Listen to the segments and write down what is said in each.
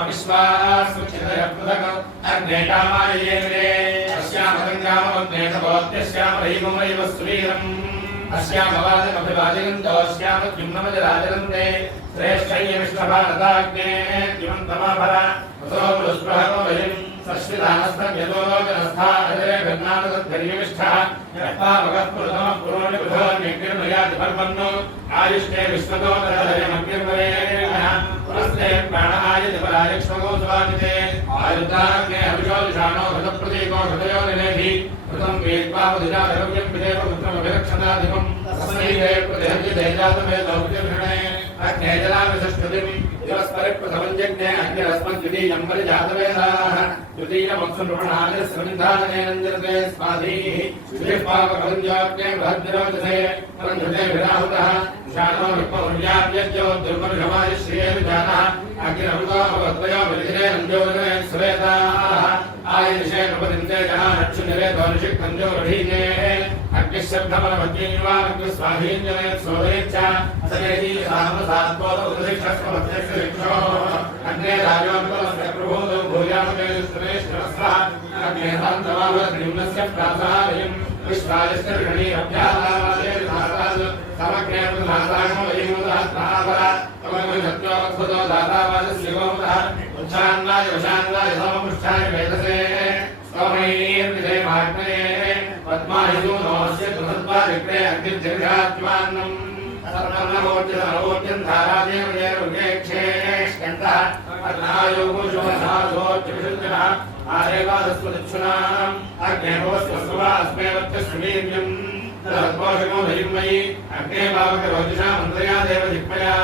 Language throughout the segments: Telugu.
विश्वासुचितयपृथक् अग्नेकामायेन्द्रे अस्यामगङ्गामग्नेशभवत्यस्यामरैममैव सुवीरम् अस्यामवादमभिवादिगन्तोऽस्यामद्युम्नमजराजगन्ते श्रेष्ठय्य विश्वभारताग्ने द्युमन्तमाभर ततो वयम् सश्वितानस्तम्यतोलोचनस्था अजरे भिन्नादधर्यविष्ठः यत्पावकः पुरुतमः पुरोणि बुधोन्यग्निर्मयादिपर्वन्नो आयुष्टे विश्वतोदरधर्यमग्निर्मरेणः पुरस्ते प्राणायतिपरायक्ष्मगो स्वामिते आयुद्धाग्ने अभिषोदिषाणो हृतप्रतीको हृदयोनिनेभि कृतं वेद्वावधिजातरव्यं विदेव पुत्रमभिरक्षणाधिकम् तस्मै ते प्रतिहन्यते जातमे लौकिर्षणे अग्ने जलाविसष्टुतिम् दिवस्परिप्रथमञ्जज्ञे अग्निरस्मद्वितीयं परिजातवेदाः द्वितीयमक्षुनृपणानिस्रमिन्धाननेनञ्जते स्वाधीः शुचिपावकभञ्जाग्ने बृहद्विरोचसे परञ्जुते विराहुतः शानो विप्पहुर्याव्यज्यो दुर्मनुषमादिश्रिये विजानः अग्निरमृतोऽवद्वयो विलिखिरे नञ्जोदने सुवेदाः आयनिषे नृपतिन्ते जनानक्षुनिवेदो निषिक्तञ्जो रढीने अग्निशब्दमनमद्यैवाग्निस्वाधीन्यमे सोदयेच्च सदेही सामसात्पोत उदशिक्षस्वमध्यक्षो अग्ने राजोन्पलस्य प्रभूतो भूयामके श्रेष्ठरस्वः अग्ने सान्तमावद्निम्नस्य प्रासारयम् विश्वायश्चर्षणी अभ्यासावादे धाताद् समग्ने धातागो वैमुदः तमग्निसत्योऽद्भुतो धातावादस्य गोमतः उच्छान्नाय वशान्नाय समपृष्ठाय वेदसे स्तोमैर्विधे माग्नये पद्माहिसूनोऽस्य तुसद्वारिक्ते अग्निर्जघात्वान्नम् सर्वन्नमोच्यसमोच्यं धारादेवयेरुगेक्षे स्कन्दः अर्णायोगुशोधासोच्यविशुद्धः आरेवादस्वदक्षुणाम् अग्नेभवस्वस्वा अस्मेवत्यस्वीर्यम् तदद्घोषको धैर्मयि अग्ने पावकरोजिषा मन्त्रया देवधिक्मया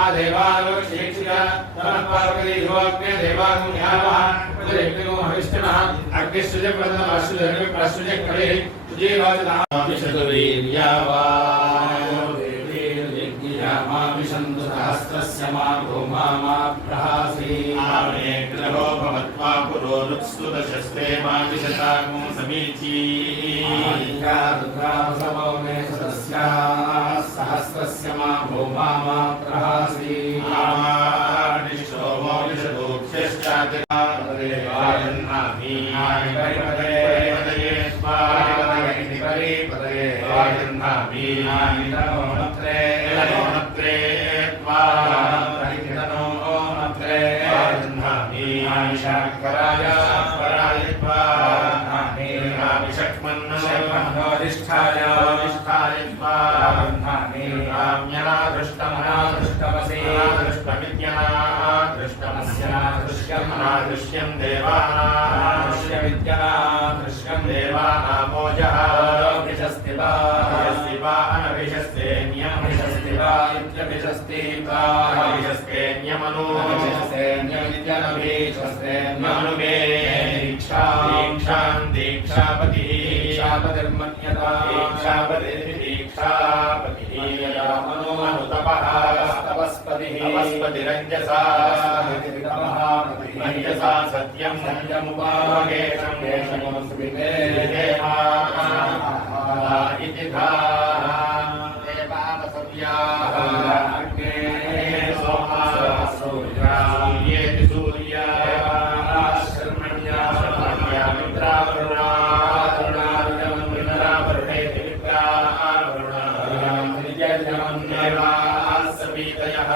आदेवालोकशेक्षिया तमत्पावकदीर्घोऽग्ने देवानुन्यावः उदयज्ञो हविष्ठनः अग्निश्रुजप्रदमश्रुजप्रश्रुजकरे सुजीवाजिनामिषतुरीर्यावायोदेवीर्यज्ञयामामिषन्तु सहस्रस्य मा भूमा मा प्रहासी आमे ग्रहो भवत्वा पुरोरुत्स्तुतशस्ते माविशतागुं समीची रुद्रावसवो मे सदस्याः सहस्रस्य मा भूमा मा प्रहासी आमानिष्टोमो विषदोक्षश्चातिराजन्नाभि दृश्यं देवानामोजः विशस्तिवा अनभिशस्तेन्यभिशस्तिवा इत्यभिशस्तिवा विशस्तेन्यमनो विशस्तेन्यमित्यनभिशस्तेन्यमनुमे दीक्षापतिर्मन्यता दीक्षापतिः मनो अनुतपः तपस्पतिरञ्जसा अंजसा सत्यं सत्यमुपागेशं देशमोऽस्मिते इति धारा देवावसव्याः अग्ने सोमाः सूर्येति सूर्याः शर्मण्या मित्रावरुणावरुणावरुणेति मित्रावरुणावरुणाः सपीतयः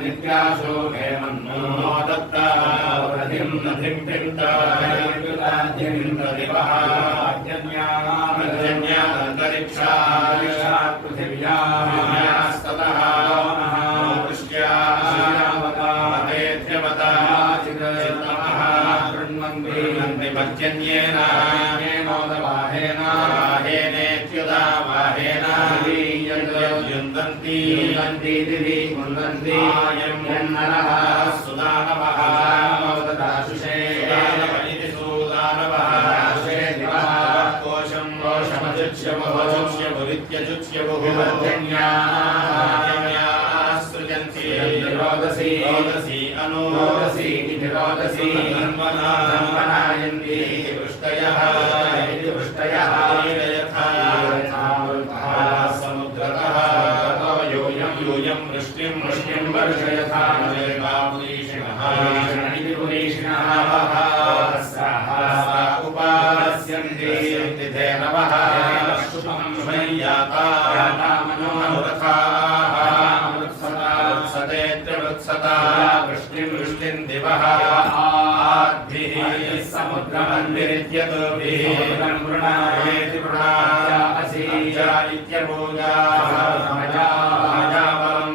नित्याशो हे मन्नो दत्ता प्रतिं नधिं पिण्डदिवः अजन्यान्तरिक्षात् पृथिव्यास्ततः कृष्यावतामतेध्यवता चित्तमः कृण्वन्ति पर्जन्येन येनोदवाहेन वाहेनेत्युदावाहेन युन्दन्ति दिवि मुन्दन्ति आयं यन्नरः सुदानवः मवददाशुषे इति सुदानवः आशुषे दिवः कोशं कोशमजुच्यवहुरित्यजुच्यवहुः सृजन्ति रोदसी अनुरोदसी इति रोदसी धन्वनायन्ति वृष्टयः यथा उपास्यन्ति ते नवः शुभं वृत्सता वृष्टिं वृष्टिं दिवः आद्भिः समुद्रमन्विरित्यतुभिः मृणायेति मृणायासीत्यादित्यपूजा समजावलं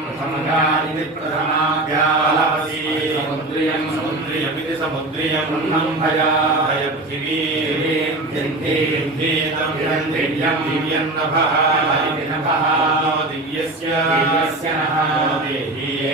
प्रथमाभ्यालवसी समुद्रियमिति समुद्रियं भय पृथिवीं दिव्यन्नभः दिव्यस्य ईशानोऽपि ये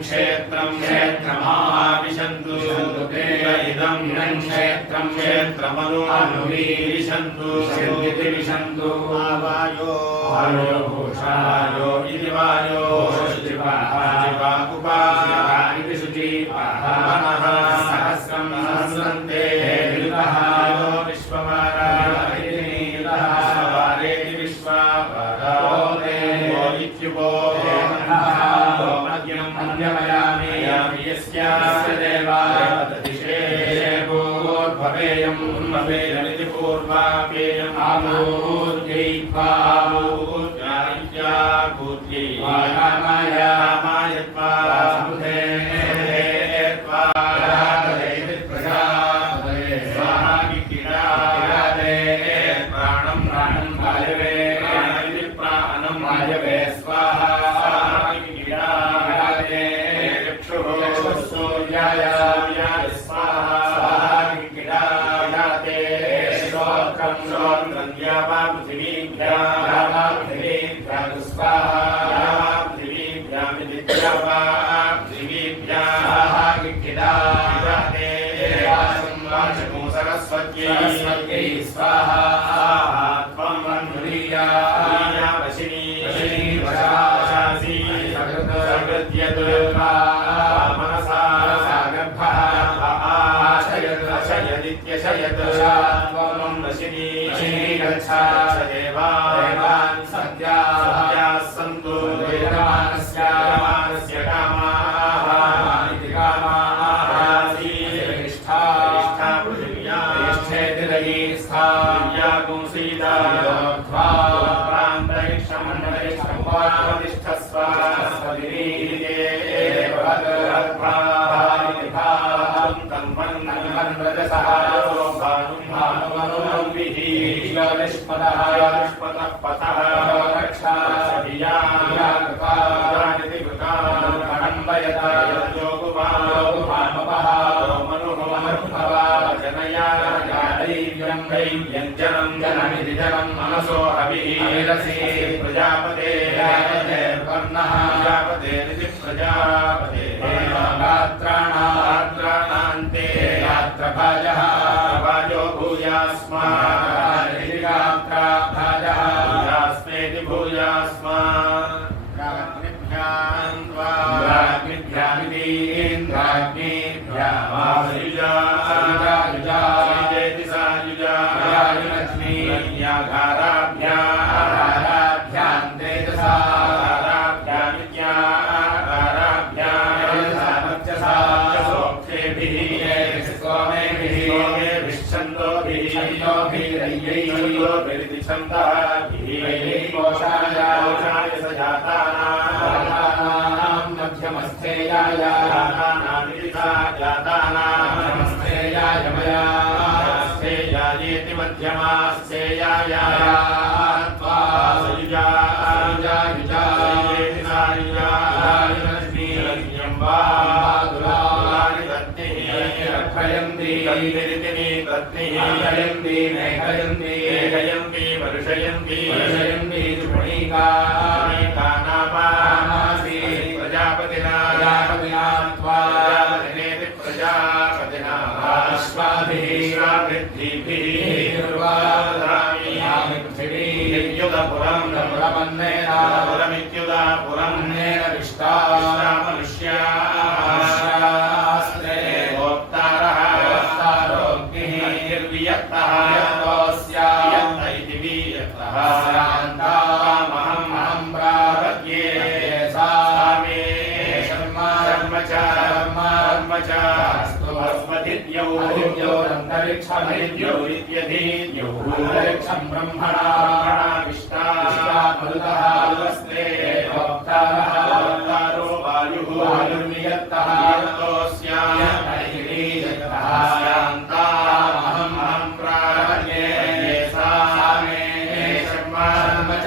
क्षेत्रं क्षेत्रमाविशन्तु इदं क्षेत्रं क्षेत्रमनुविशन्तु विशन्तु वायो भूषायो इति वायो उपायि शुचिपाः सहस्रं सहस्रन्ते विश्ववारेति विश्वावारे इत्युपो मध्यमयामि यस्य देवादिशे पूर्वपेयमिति पूर्वापेयम् आमूर्जैत्वामायत्वा प्राणं वायवे स्वाहा सूर्याय स्वाहा किडाते श्रोत्रं द्यावा पृथिवीभ्यां स्वाहा पृथिवीभ्यामिति द्यावा पृथिवीभ्याः किडाते वाचकं सरस्वत्यै स्वाहा त्वं वशिनी वशासि सकृत्यदुर्गा शयत् त्वं वशिनी गच्छ देवान् सद्याः सन्तु यजमानस्य कामाः इति कामाः निष्ठा पृथिव्याष्ठेति स्थाया प्रान्तरिक्षमण्डलिक्षमुपावतिष्ठस्व निष्पतः पतः जनयं जनमिति जनं मनसो हविरसि प्रजापते प्रजापतेरिति प्रजापते गात्राणान्ते गात्रभाजः भाजो भूयास्मात् गात्राभाजः भूयास्मेति भूयास्मात् मध्यमस्थेयायेति मध्यमास्थेयाय प्रजापतिना पुरम् पुरमन्नेन पुरमित्युदा पुरन्नेन विष्टामनुष्यास्ते भोक्तारः भोक्तारोऽग्निः निर्वियक्तः यत्तोऽस्य यत्त इति वियक्तः स्यान्तामहं प्रापद्ये सा मे शर्म च अन्तरिक्षं ब्रह्मणा विष्टामरुतस्ते भोक्तारो वायुर्नियत्तः स्यान्तामहं प्रापद्ये सा मे शर्म च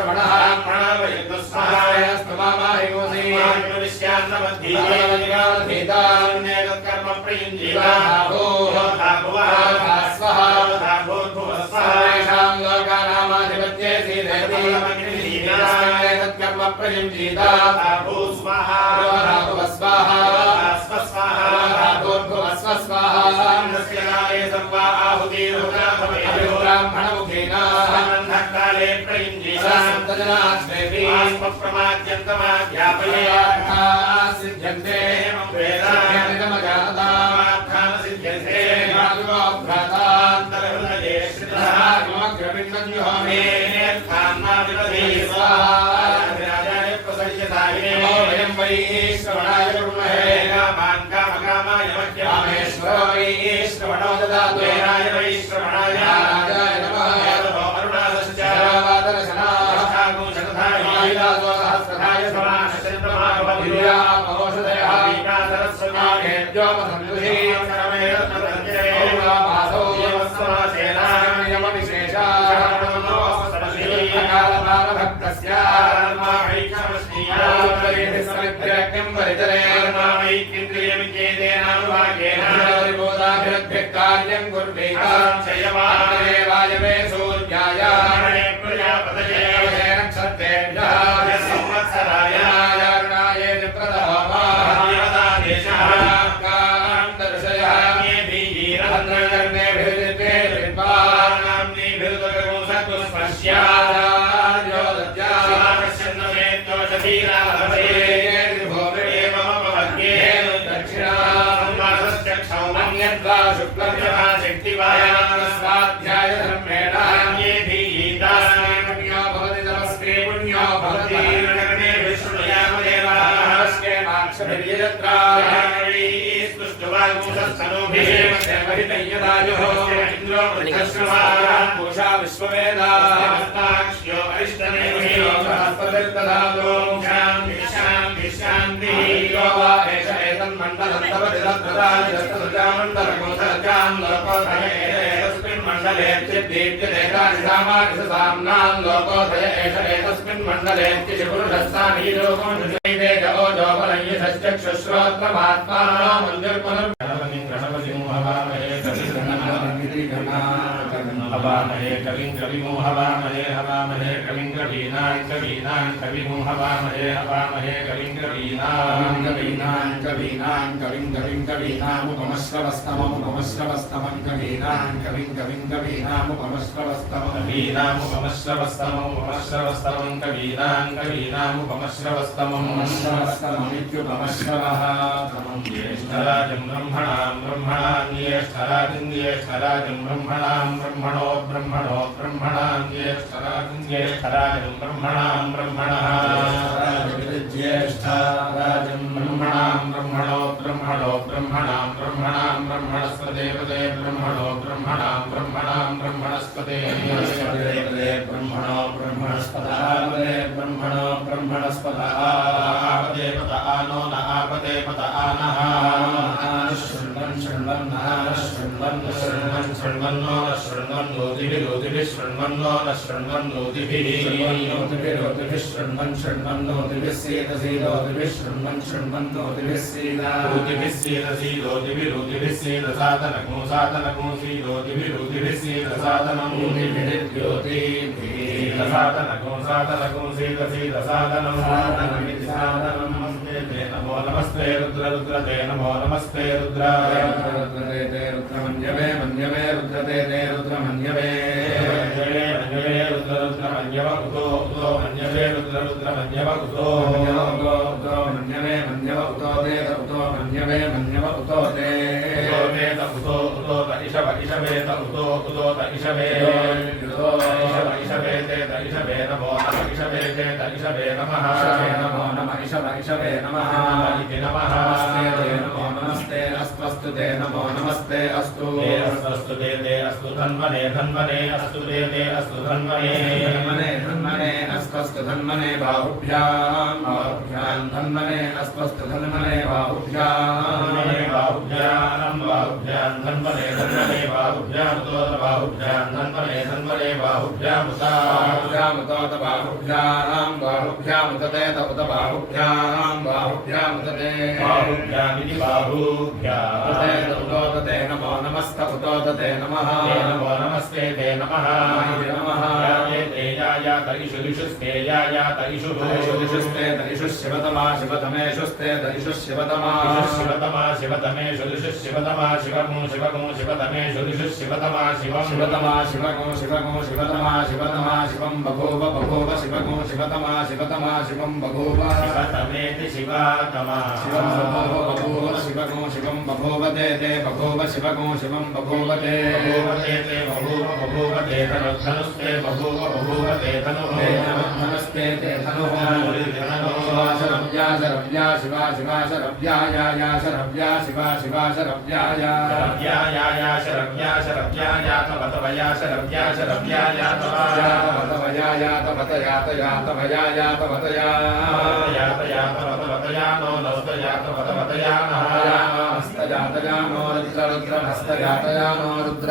श्रवणः कर्म प्रयुञ्जीवा कर्म प्रयुञ्जीता स्वाहा ब्राह्मणमुखेन काले प्रयुञ्जीता सिद्ध्यन्ते वयं वै श्रवणाय कुर्महे कामान् कामकामाय मह्यमेश्वरो वै श्रवणो ददातु राय वै श्रवणाय राजाय नमः अरुणादश्च वादरशनागुशतधाय सहस्रधाय समानचन्द्रमाभवधिया महोषधयः वीकाधरस्वनाभ्यो मसन्दुषे मासो यमविशेषा कालपालभक्तस्य कार्यं कुर्वेवायवे सूर्याय प्रजापतये नक्षत्रेभ्यः संवत्सराय स्वाध्याय धर्मेण ये भीता पुण्यो भवति नमस्ते पुण्यो भवति विष्णुयामदेवास्के माक्षभिर्यत्रा इन्द्रो पूषा विश्ववेदाक्ष्यो अरिष्टनेमियो शान्ति यो वा एष एतन्मण्डलं तव जलप्रदानिदस्तमण्डलकोसर्गां लोकोधय एतस्मिन् मण्डले चिद्दीप्यतेतानि सामानि साम्नां लोकोधय एष एतस्मिन् मण्डले चिपुरुषस्तानि लोको नृजैते जओ जोपलय्यश्चक्षुश्रोत्रमात्मानो मन्दिरपुनर् हवामहे कविं कविमोहवामहे हवामहे कविं कवीनां कविमोहवामहे हवामहे कविं कवीनामुपमश्रवस्तमं कवीनामुपमश्रवस्तममित्युपमश्रवः ज्येष्ठराजं ब्रह्मणां ज्येष्ठराजं ब्रह्मणो ब्रह्मणां ज्येष्ठराजं ब्रह्मणः ज्येष्ठराजं ब्रह्मणो ब्रह्मणां ब्रह्मणस्पते ब्रह्मणो ब्रह्मणस्पते ब्रह्मणो ब्रह्मणस्पतः आपदेवत आनो न आपदेवत आनः शृण्वन्नो न शृण्वन्नोतिभिः शृण्वन्नोतिभिः सीदसीदोतिभिः सीदसादनकं सीदोतिभिः सीदसादनं सादनकं सीदसादनं नमो नमस्ते रुद्र ते नमो नमस्ते रुद्र रुद्रमन्यवे रुद्रते ते रुद्रमन्यवे रुद्रमन्यव उतो मन्यवे रुद्रमन्यव उतो मन्यवे उतो ते मन्यव उतो ते उतो इषवेत उतो इषवे ते इषवे नमो नमः इषवे नमः इति नमः नमस्ते अस्तु ते नमो नमस्ते अस्तु ते अस्तु धन्वने अस्तु ते अस्तु धन्वने अस्तु धन्वने बाहुभ्यां धन्वने अस्तु धन्वने बाहुभ्यां धन्वने धन्वने बाहुभ्यामुतोत बाहुभ्यां बाहुभ्यामुतते उत बाहुभ्यामुतते बाहुभ्यामिति बाहुभ्यामुतते उतोतते नमो नमस्त उतोतते नमः नमो नमस्ते ते नमः नमः तेजाया तरिषु दिशुस्तेजाय तरिषु दिशुस्ते तरिषु शिवतमा शिवतमेषुस्ते तरिषु शिवतमा शिवतमा शिवतमेषु दिशु शिवतमा शिवगुं शिवगुं शिवतमेषु दिशु शिवतमा शिवं शिवतमा शिवगुं शिवगुं शिवतमा शिवतमा शिवं बभूव बभूव शिवगुं शिवतमा शिवतमा शिवं बभूव शिवतमेति शिवतमा शिवं बभूव शिवगुं शिवं बभूव ते बभूव शिवगुं शिवं बभूव ते बभूव ते धनुस्ते बभूव ते धनुः धनुस्ते ते धनुः शरव्या शरव्या शिवा शिवा शरव्याया शरव्या शिवा शिवा शरव्याया शरव्या शरव्याया तवया शरव्या शरव्याया तवया तवतया तवया तवतया नो नस्तया तवतया हस्तया नो रुद्र हस्तया नो रुद्र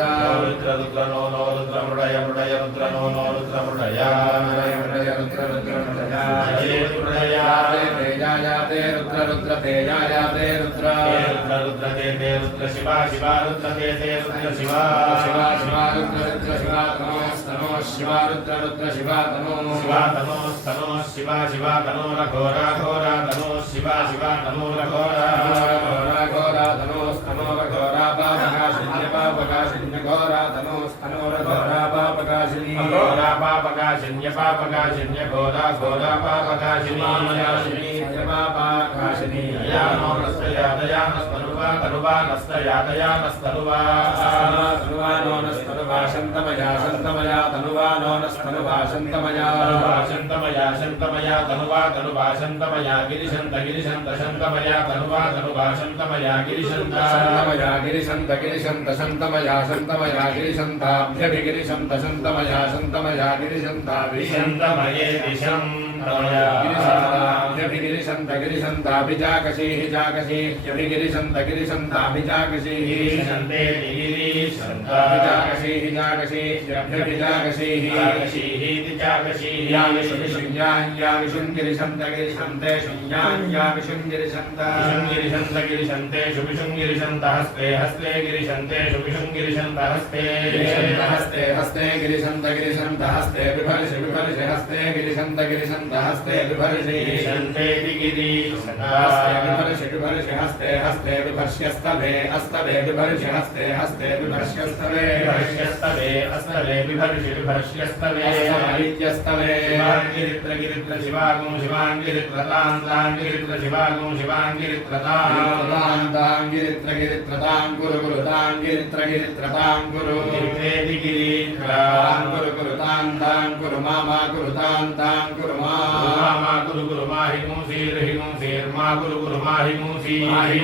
नो रुद्र मृडय मृडय रुद्र नो रुद्र मृडय रुद्र तेजाया ते रुद्र तेजाया ते रुद्र ते रुद्र शिवा शिवा रुद्र ते रुद्र शिवा शिवा शिवा रुद्र शिवा तनो शिवा रुद्र शिवा तनो शिवा शिवा तनो घोरा घोरा तनो शिवा शिवा तनो घोरा घोरा तनो घोरा पापकाशिन्य घोरा तनो घोरा पापकाशिनी घोरा पापकाशिन्य घोरा घोरा पापकाशिनी पापकाशिनी यानो नस्तया नस्तनुवा तनुवा नस्तया नस्तनुवा नो नस्तनुवा शन्तमया तनुवा नो नस्तनुवा शन्तमया तनुवा शन्तमया गिरिशन्त शन्तमया तनुवा शन्तमया गिरिशन्त शन्तमया गिरिशन्ताभ्यभिगिरिशन्त शन्तमया गिरिशन्ताभिशन्तमयेति गिरिशन्ताभिजाकशीः हस्ते हस्ते गिरिशन्तेषु विशुङ्गिरिशन्त हस्ते हस्ते गिरिशन्त हस्ते विभर्षि हस्ते गिरिशन्त हस्ते विभर्षि गिरिशन्तेति विभर्षि हस्ते विभर्ष्यस्तभे विभर्षि हस्ते विभर्ष्यस्तवे विभर्ष्यस्तवे गिरित्र शिवागुं शिवाङ्गिरित्रतां गिरित्रतां गिरित्रतां गुरु गिरित्रेति गिरित्रां गुरु मामा गुरुतां गुरु मामा गुरु माहि मा गुरु माहि माहि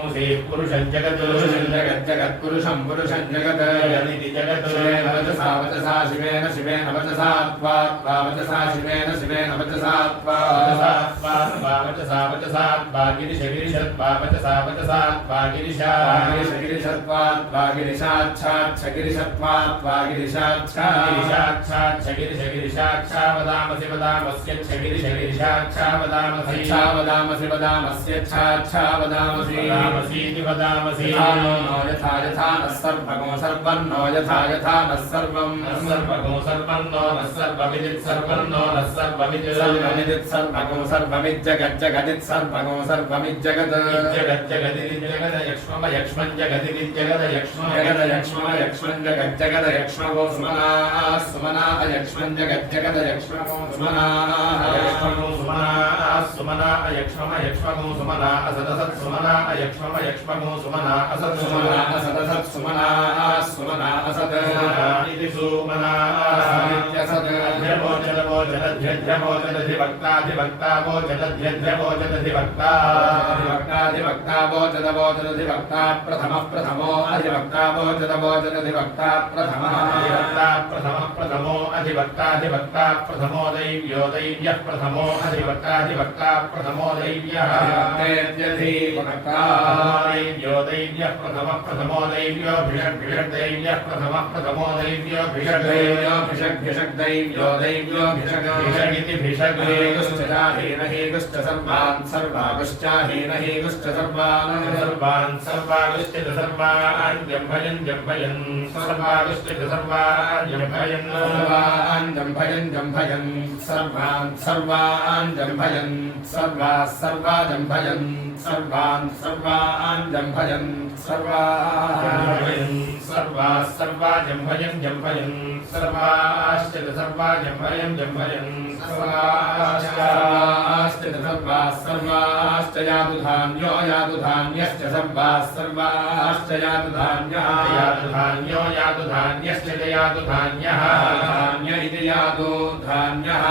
पुरुषं पुरुषं जगत्पुरुषं जगत् वचसा शिवेन वचसा वचसा शिवेन वचसा सर्वन्नो यथा न सर्वमिदित् सर्वमिज्जगज्जगदित् सर्वमिज्जगत् यक्ष्मं जगज्जगदयक्ष्मो सुमना अयक्ष्मं जगज्जगदयक्ष्मो सुमना अयक्ष्मो सुमना असदसत्सुमना अयक्ष्मो सुमना असदसत्सुमना असद इति सुमना जलवो वोचदधिवक्ताधिवक्ता वोचदध्यध्यवोचदधिवक्ता अधिवक्ताधिवक्ता वोचदवोचदधिवक्ता प्रथमः प्रथमो अधिवक्ता वोचदवोचदधिवक्ता प्रथमः अधिवक्ता प्रथमः प्रथमो अधिवक्ताधिवक्ता प्रथमो दैव्यो दैव्यः प्रथमो अधिवक्ताधिवक्ता प्रथमो दैव्यः दैव्यधिवक्ता दैव्यो दैव्यः प्रथमः प्रथमो दैव्यो भिषग्भिषग्दैव्यः प्रथमः प्रथमो दैव्यो भिषग्दैव्यो भिषग्भिषग्दैव्यो दैव्यो भिषगिति भिषग्हेगुश्चाहीन हेगुश्च सर्वान् सर्वागुश्चाहीन हेगुश्च सर्वान् सर्वान् सर्वागुश्चित सर्वान् जम्भयन् जम्भयन् सर्वागुश्चित सर्वान् जम्भयन् सर्वान् जम्भयन् जम्भयन् सर्वान् सर्वान् जम्भयन् सर्वाः सर्वा जम्भयन् सर्वान् सर्वान् जम्भयन् सर्वाः सर्वा जम्भयन् जम्भयन् सर्वाश्चित सर्वा जम्भयन् जम्भयन् सर्वाश्चित सर्वाः सर्वाश्च यातु धान्यो यातु धान्यश्च सर्वाः सर्वाश्च यातु धान्यः यातु धान्यो यातु धान्यश्च यातु धान्यः धान्य इति यातु धान्यः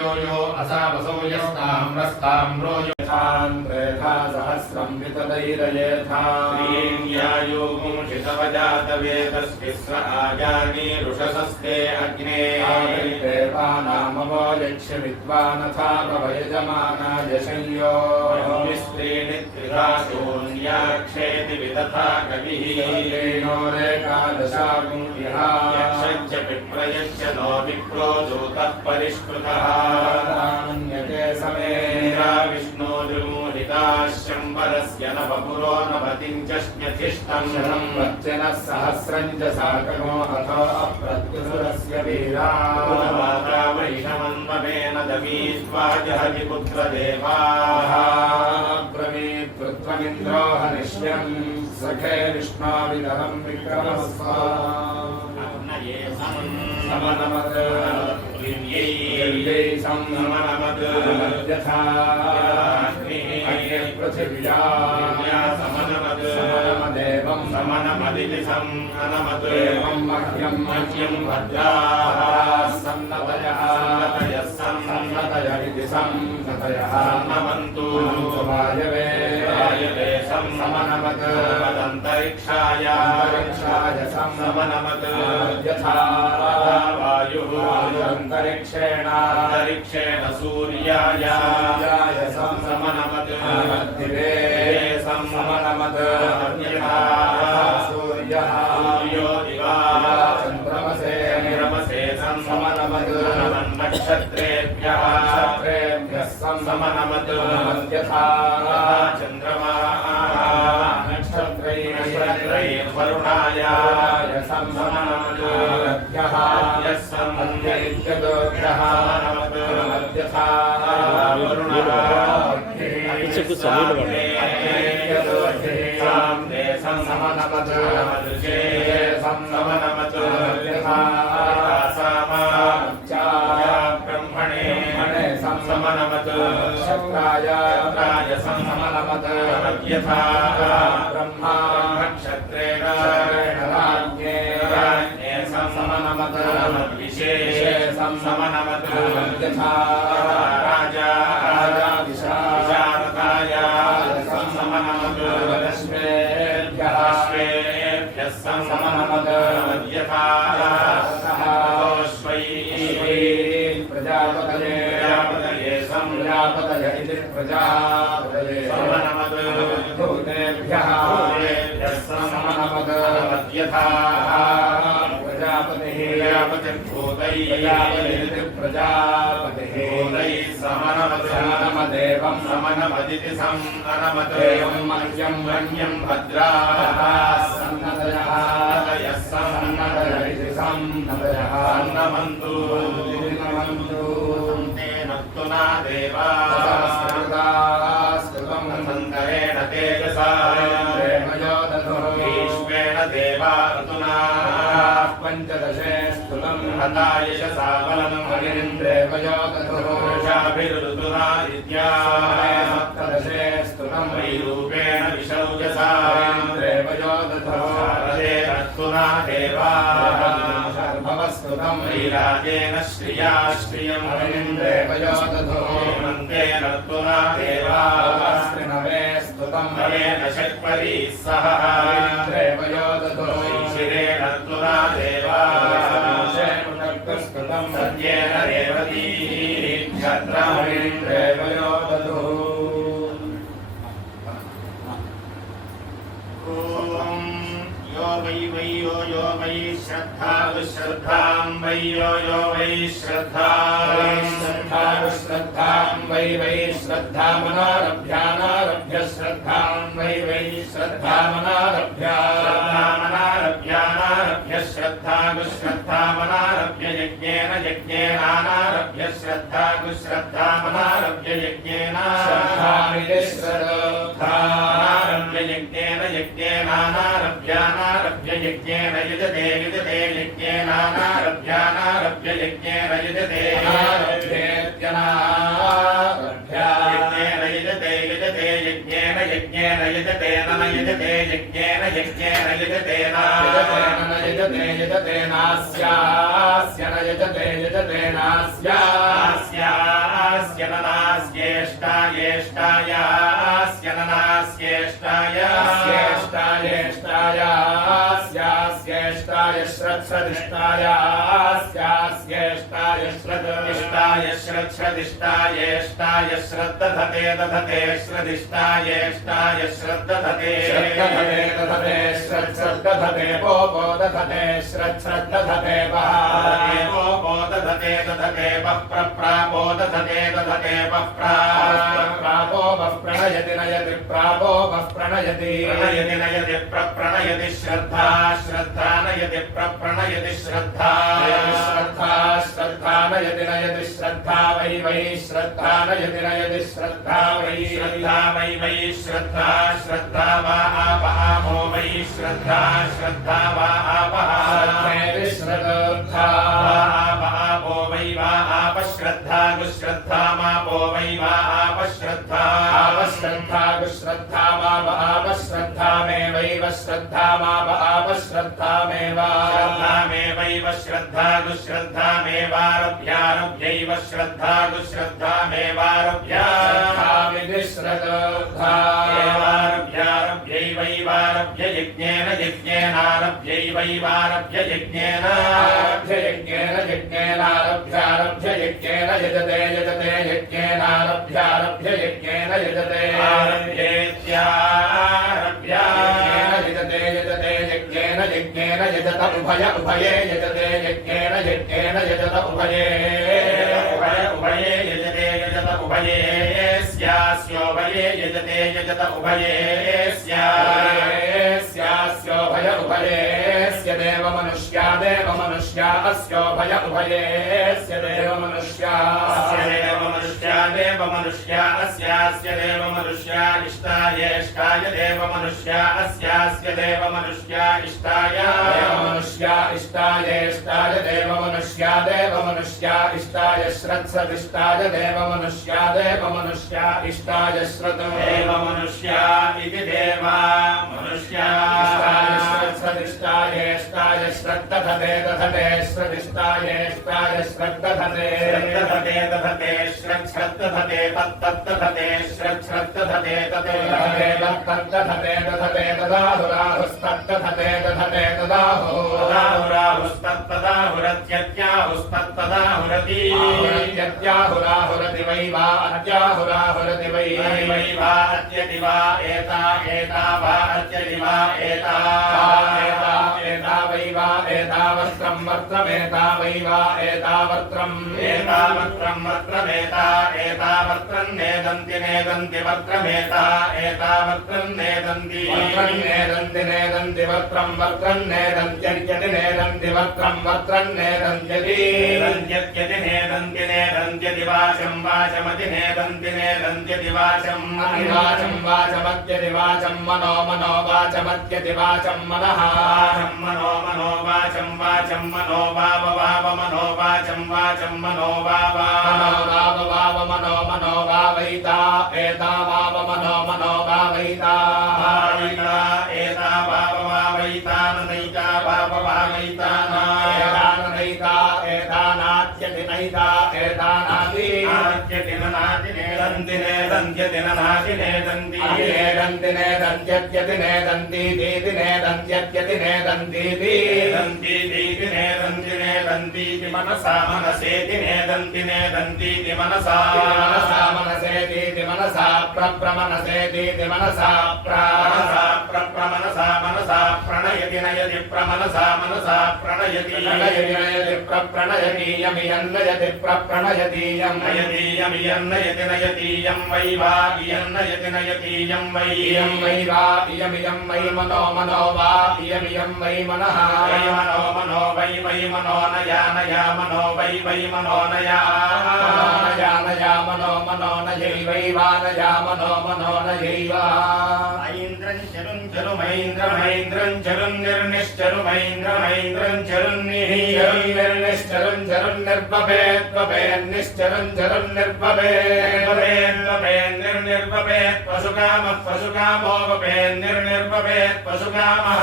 यो यो असावसो यस्ताम्रस्ताम्रो रेखा सहस्रं वितदैरयेथायो मुंशितवजातवेदस्विस्व आजानि रुषसस्ते अग्ने देवानामवो यक्ष विद्वानथा भवयजमाना यशंयो मिस्त्रीणि त्रिधा शून्याक्षेति विदथा कविः येनो रेखादशागुं यक्षञ्च विप्रयश्च नो विप्रो दूतः परिष्कृतः विष्णु शम्बरस्य नवपुरो नवतिञ्चष्ण्यधिष्ठं शतं वच्चनः सहस्रं च साकनो हतो अप्रत्युसुरस्य वीरामाता वैषमन्वमेन दवीत्वाजहति पुत्रदेवाः ब्रवीत् पुत्रमिन्द्रो हनिष्यं सखे विष्णाविदहं विक्रमस्वा समनमत् यथा पृथिव्या समनमदेवं समनमदिति समनमदेवं मह्यं मह्यं भद्राः सन्नतयः सन्नतय इति सन्नतयः नमन्तु वायवे वायवे समनमत् मदन्तरिक्षाय समनमत् यथा वायुः अन्तरिक्षेण सूर्याय समनमत् दिवे समनमत् यथा सूर्यः सूर्यो दिवा चन्द्रमसे समनमत् नक्षत्रेभ्यः समनमत् यथा चन्द्रमा नक्षत्रैः वरुणाय समनमत् यस्समन्यैत्यदोभ्यः यथा वरुणः समनमत् समनमत् यथा ब्रह्मणे समनमत् क्षत्राय समनमत् यथा ब्रह्मा क्षत्रेण राज्ञे समनमत् विशेषे समनमत् यथा राजा विशारदाय समनमत् लक्ष्मेभ्यः समनमत् यथा प्रजापतये प्रजापतय इति प्रजापतये समनमत् भूतेभ्यः समनमत् यथा प्रजापतिः प्रजापतिः समनमत् समनमदेवं समनमदिति समनमदेवं मह्यं मह्यं भद्राः सन्नतयः सन्नतय इति सन्नतयः सन्नमन्तु तेन तुना देवा स्तुतं मन्दरेण तेजसा भीष्मेण देवा ऋतुना पञ्चदशे स्तुतं हता यशसा बलं हरिन्द्रेवयो दधुषाभिरुतुना सप्तदशे स्तुतं वैरूपेण विशौजसा देवयो दधुना देवा स्तुतं वैराजेन श्रिया श्रियम् अविन्द्रेवयो दधो हेमन्तेन तुना देवा स्त्रिनवे स्तुतं भवेन षट्परी सह अविन्द्रेवयो दधो शिरेण तुना देवा स्तुतं सत्येन रेवती क्षत्रम् अविन्द्रेवयो दधो यो वै यो वै श्रद्धा विश्रद्धां वै यो वै श्रद्धा श्रद्धां वै श्रद्धामनारभ्यानारभ्य श्रद्धां वै श्रद्धामनारभ्यानारभ्य श्रद्धा विश्रद्धामनारभ्य यज्ञेन यज्ञेनानारभ्य श्रद्धा विश्रद्धामनारभ्य यज्ञेन श्रद्धारभ्य यज्ञेन यज्ञेनानारभ्यानारभ्य यज्ञेन युजते युजते यज्ञेनानारभ्यानारभ्य यज्ञेन युजते यज्ञेन युजते युजते यज्ञेन यज्ञेन युजते नन युजते यज्ञेन यज्ञेन युजते युजते युजते नास्यास्य न युजते युजते नास्यास्य ननास्येष्टायेष्टायास्य ननास्येष्टायास्येष्टायास्यास्येष्टाय श्रद्धधिष्ठायास्यास्येष्टाय श्रद्धिष्ठाय श्रद्धधिष्ठायेष्टाय श्रद्धधते दधते श्रद्धिष्ठायेष्टाय श्रद्धधते श्रद्धधते दधते श्रद्धधते पोपो दधते श्रद्धधते वः पोपो दधते दधते वः प्रप्रापो दधते दधते वः प्रापो वः प्रणयति नयति प्रापो वः प्रणयति प्रणयति नयति प्रणयति श्रद्धा श्रद्धा नयति प्रणयति श्रद्धा श्रद्धा श्रद्धा नयति नयति श्रद्धा वै श्रद्धा नयति नयति श्रद्धा वै श्रद्धा श्रद्धा वा आपहामो वै श्रद्धा श्रद्धा वा आपहामि श्रद्धा आपहामो वै वा आपश्रद्धा गुश्रद्धा मापो वै वा आपश्रद्धा आपश्रद्धा गुश्रद्धा माप आपश्रद्धा मे वैव श्रद्धा माप आपश्रद्धा मे वा श्रद्धा मे वैव श्रद्धा गुश्रद्धा मे वारभ्यारभ्यैव श्रद्धा गुश्रद्धा मे वारभ्यारभ्यामिति श्रद्धा वारभ्यारभ्यैवैवारभ्य यज्ञेन यज्ञेनारभ्यैवैवारभ्य यज्ञेन यज्ञेन यज्ञेनारभ्यारभ्य यज्ञेन यजते यजते यज्ञेनारभ्यारभ्य यज्ञेन यजते यजते यजते यज्ञेन यज्ञेन यजत उभये यजते यज्ञेन यज्ञेन यजत उभये उभये यजते यजत उभये स्यास्योभये यजते यजत उभये स्यास्योभय उभयेस्य देव मनुष्या अस्योभय उभयेस्य देव मनुष्या देव मनुष्या अस्यास्य देव मनुष्या इष्टायेष्टाय देव मनुष्या अस्यास्य देव मनुष्या इष्टाय मनुष्या इष्टायेष्टाय देव मनुष्या इष्टाय श्रद्धधिष्ठाय देव मनुष्या इष्टाय श्रद्ध देव मनुष्या इति देवा मनुष्या श्रद्धधिष्ठायेष्टाय श्रद्धधते दधते श्रद्धिष्ठायेष्टाय श्रद्धधते दधते श्रद्धधते तत्तद्धते श्रद्धधते तते तत्तद्धते दधते तदाहुराहुस्तद्धते दधते तदाहुराहुस्तत्तदाहुरत्यत्याहुस्तत्तदाहुरति यत्याहुराहुरति वै वा अत्याहुराहुरति वै वा अत्यति वा एता वा अत्यति वा एता वै वा एतावस्त्रं वस्त्रमेता वै वा एतावस्त्रं वस्त्रमेता एतावस्त्रं नेदन्ति वस्त्रमेता एतावस्त्रं नेदन्ति वस्त्रं नेदन्त्यर्यति नेदन्ति वस्त्रं नेदन्त्यति नेदन्त्यति वाचं वाचमति नेदन्त्यति वाचं वाचमत्यति वाचं मनो वाचमत्यति वाचं मनः मनो वाचं मनो वाव मनो वाचं मनो वाव मनो वावैता एता वाव मनो वावैता एता वाव वावैता नैता वाव वावैता नैता दानाति आद्यति नाति नेदन्ति नेदन्त्यति नाति नेदन्ति नेदन्ति नेदन्त्यत्यति नेदन्ति दीति नेदन्त्यत्यति नेदन्तीति नेदन्ति दीति नेदन्ति नेदन्तीति मनसा मनसेति नेदन्ति नेदन्तीति मनसा मनसा मनसेतीति मनसा प्रप्रमनसेतीति मनसा प्रमनसा मनसा प्रणयति नयति प्रमनसा मनसा प्रणयति नयति प्रप्रणयति यमियन्नयति प्रप्रणयतीयं नयतीयमियन्नयति नयतीयं वै वा इयन्नयति नयतीयं वै इयं वै वा इयमियं वै मनो मनो वा इयमियं वै मनः वै मनो मनो वै वै मनो नया नया मनो वै वै मनो नया नया नया मनो मनो नयैवै वा नया मनो मनो नयैवा ऐन्द्रं चरुं चरु महेन्द्र महेन्द्रं चरुं निर्निश्चरु महेन्द्र महेन्द्रं चरुन्निः निर्निश्चरं चरुं निर्भवेत् चरुं निर्भवेत् निर्निर्भवेत् पशुकामः पशुकामो भवेत् निर्निर्भवेत् पशुकामः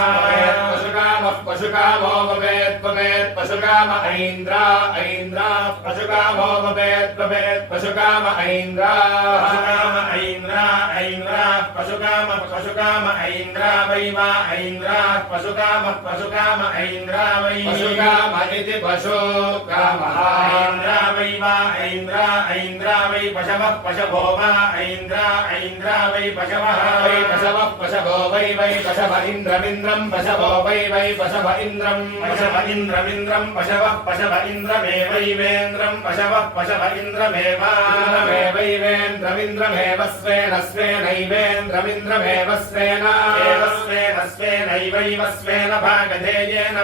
पशुकामो भवेत् पशुकाम ऐन्द्रा पशुकामो भवेत् पशुकाम ऐन्द्रा ऐन्द्रा पशुकाम ऐन्द्रा वै वा ऐन्द्रा पशुकाम ऐन्द्रा वै पशुकाम इति पशुकामः ऐन्द्रा वै वा ऐन्द्रा वै पशवः पशवो वा ऐन्द्रा वै पशवः पशवो वै पशव इन्द्रमिन्द्रं पशवो वै पशव इन्द्रं इन्द्रमिन्द्रं पशव इन्द्रमेवैवेन्द्रं पशव इन्द्रमेव इन्द्रमेवेन्द्रमिन्द्रमेव स्वेन स्वेनैवेन्द्रमिन्द्रमेव स्वेन स्वेनैवैव स्वेन भागधेयेन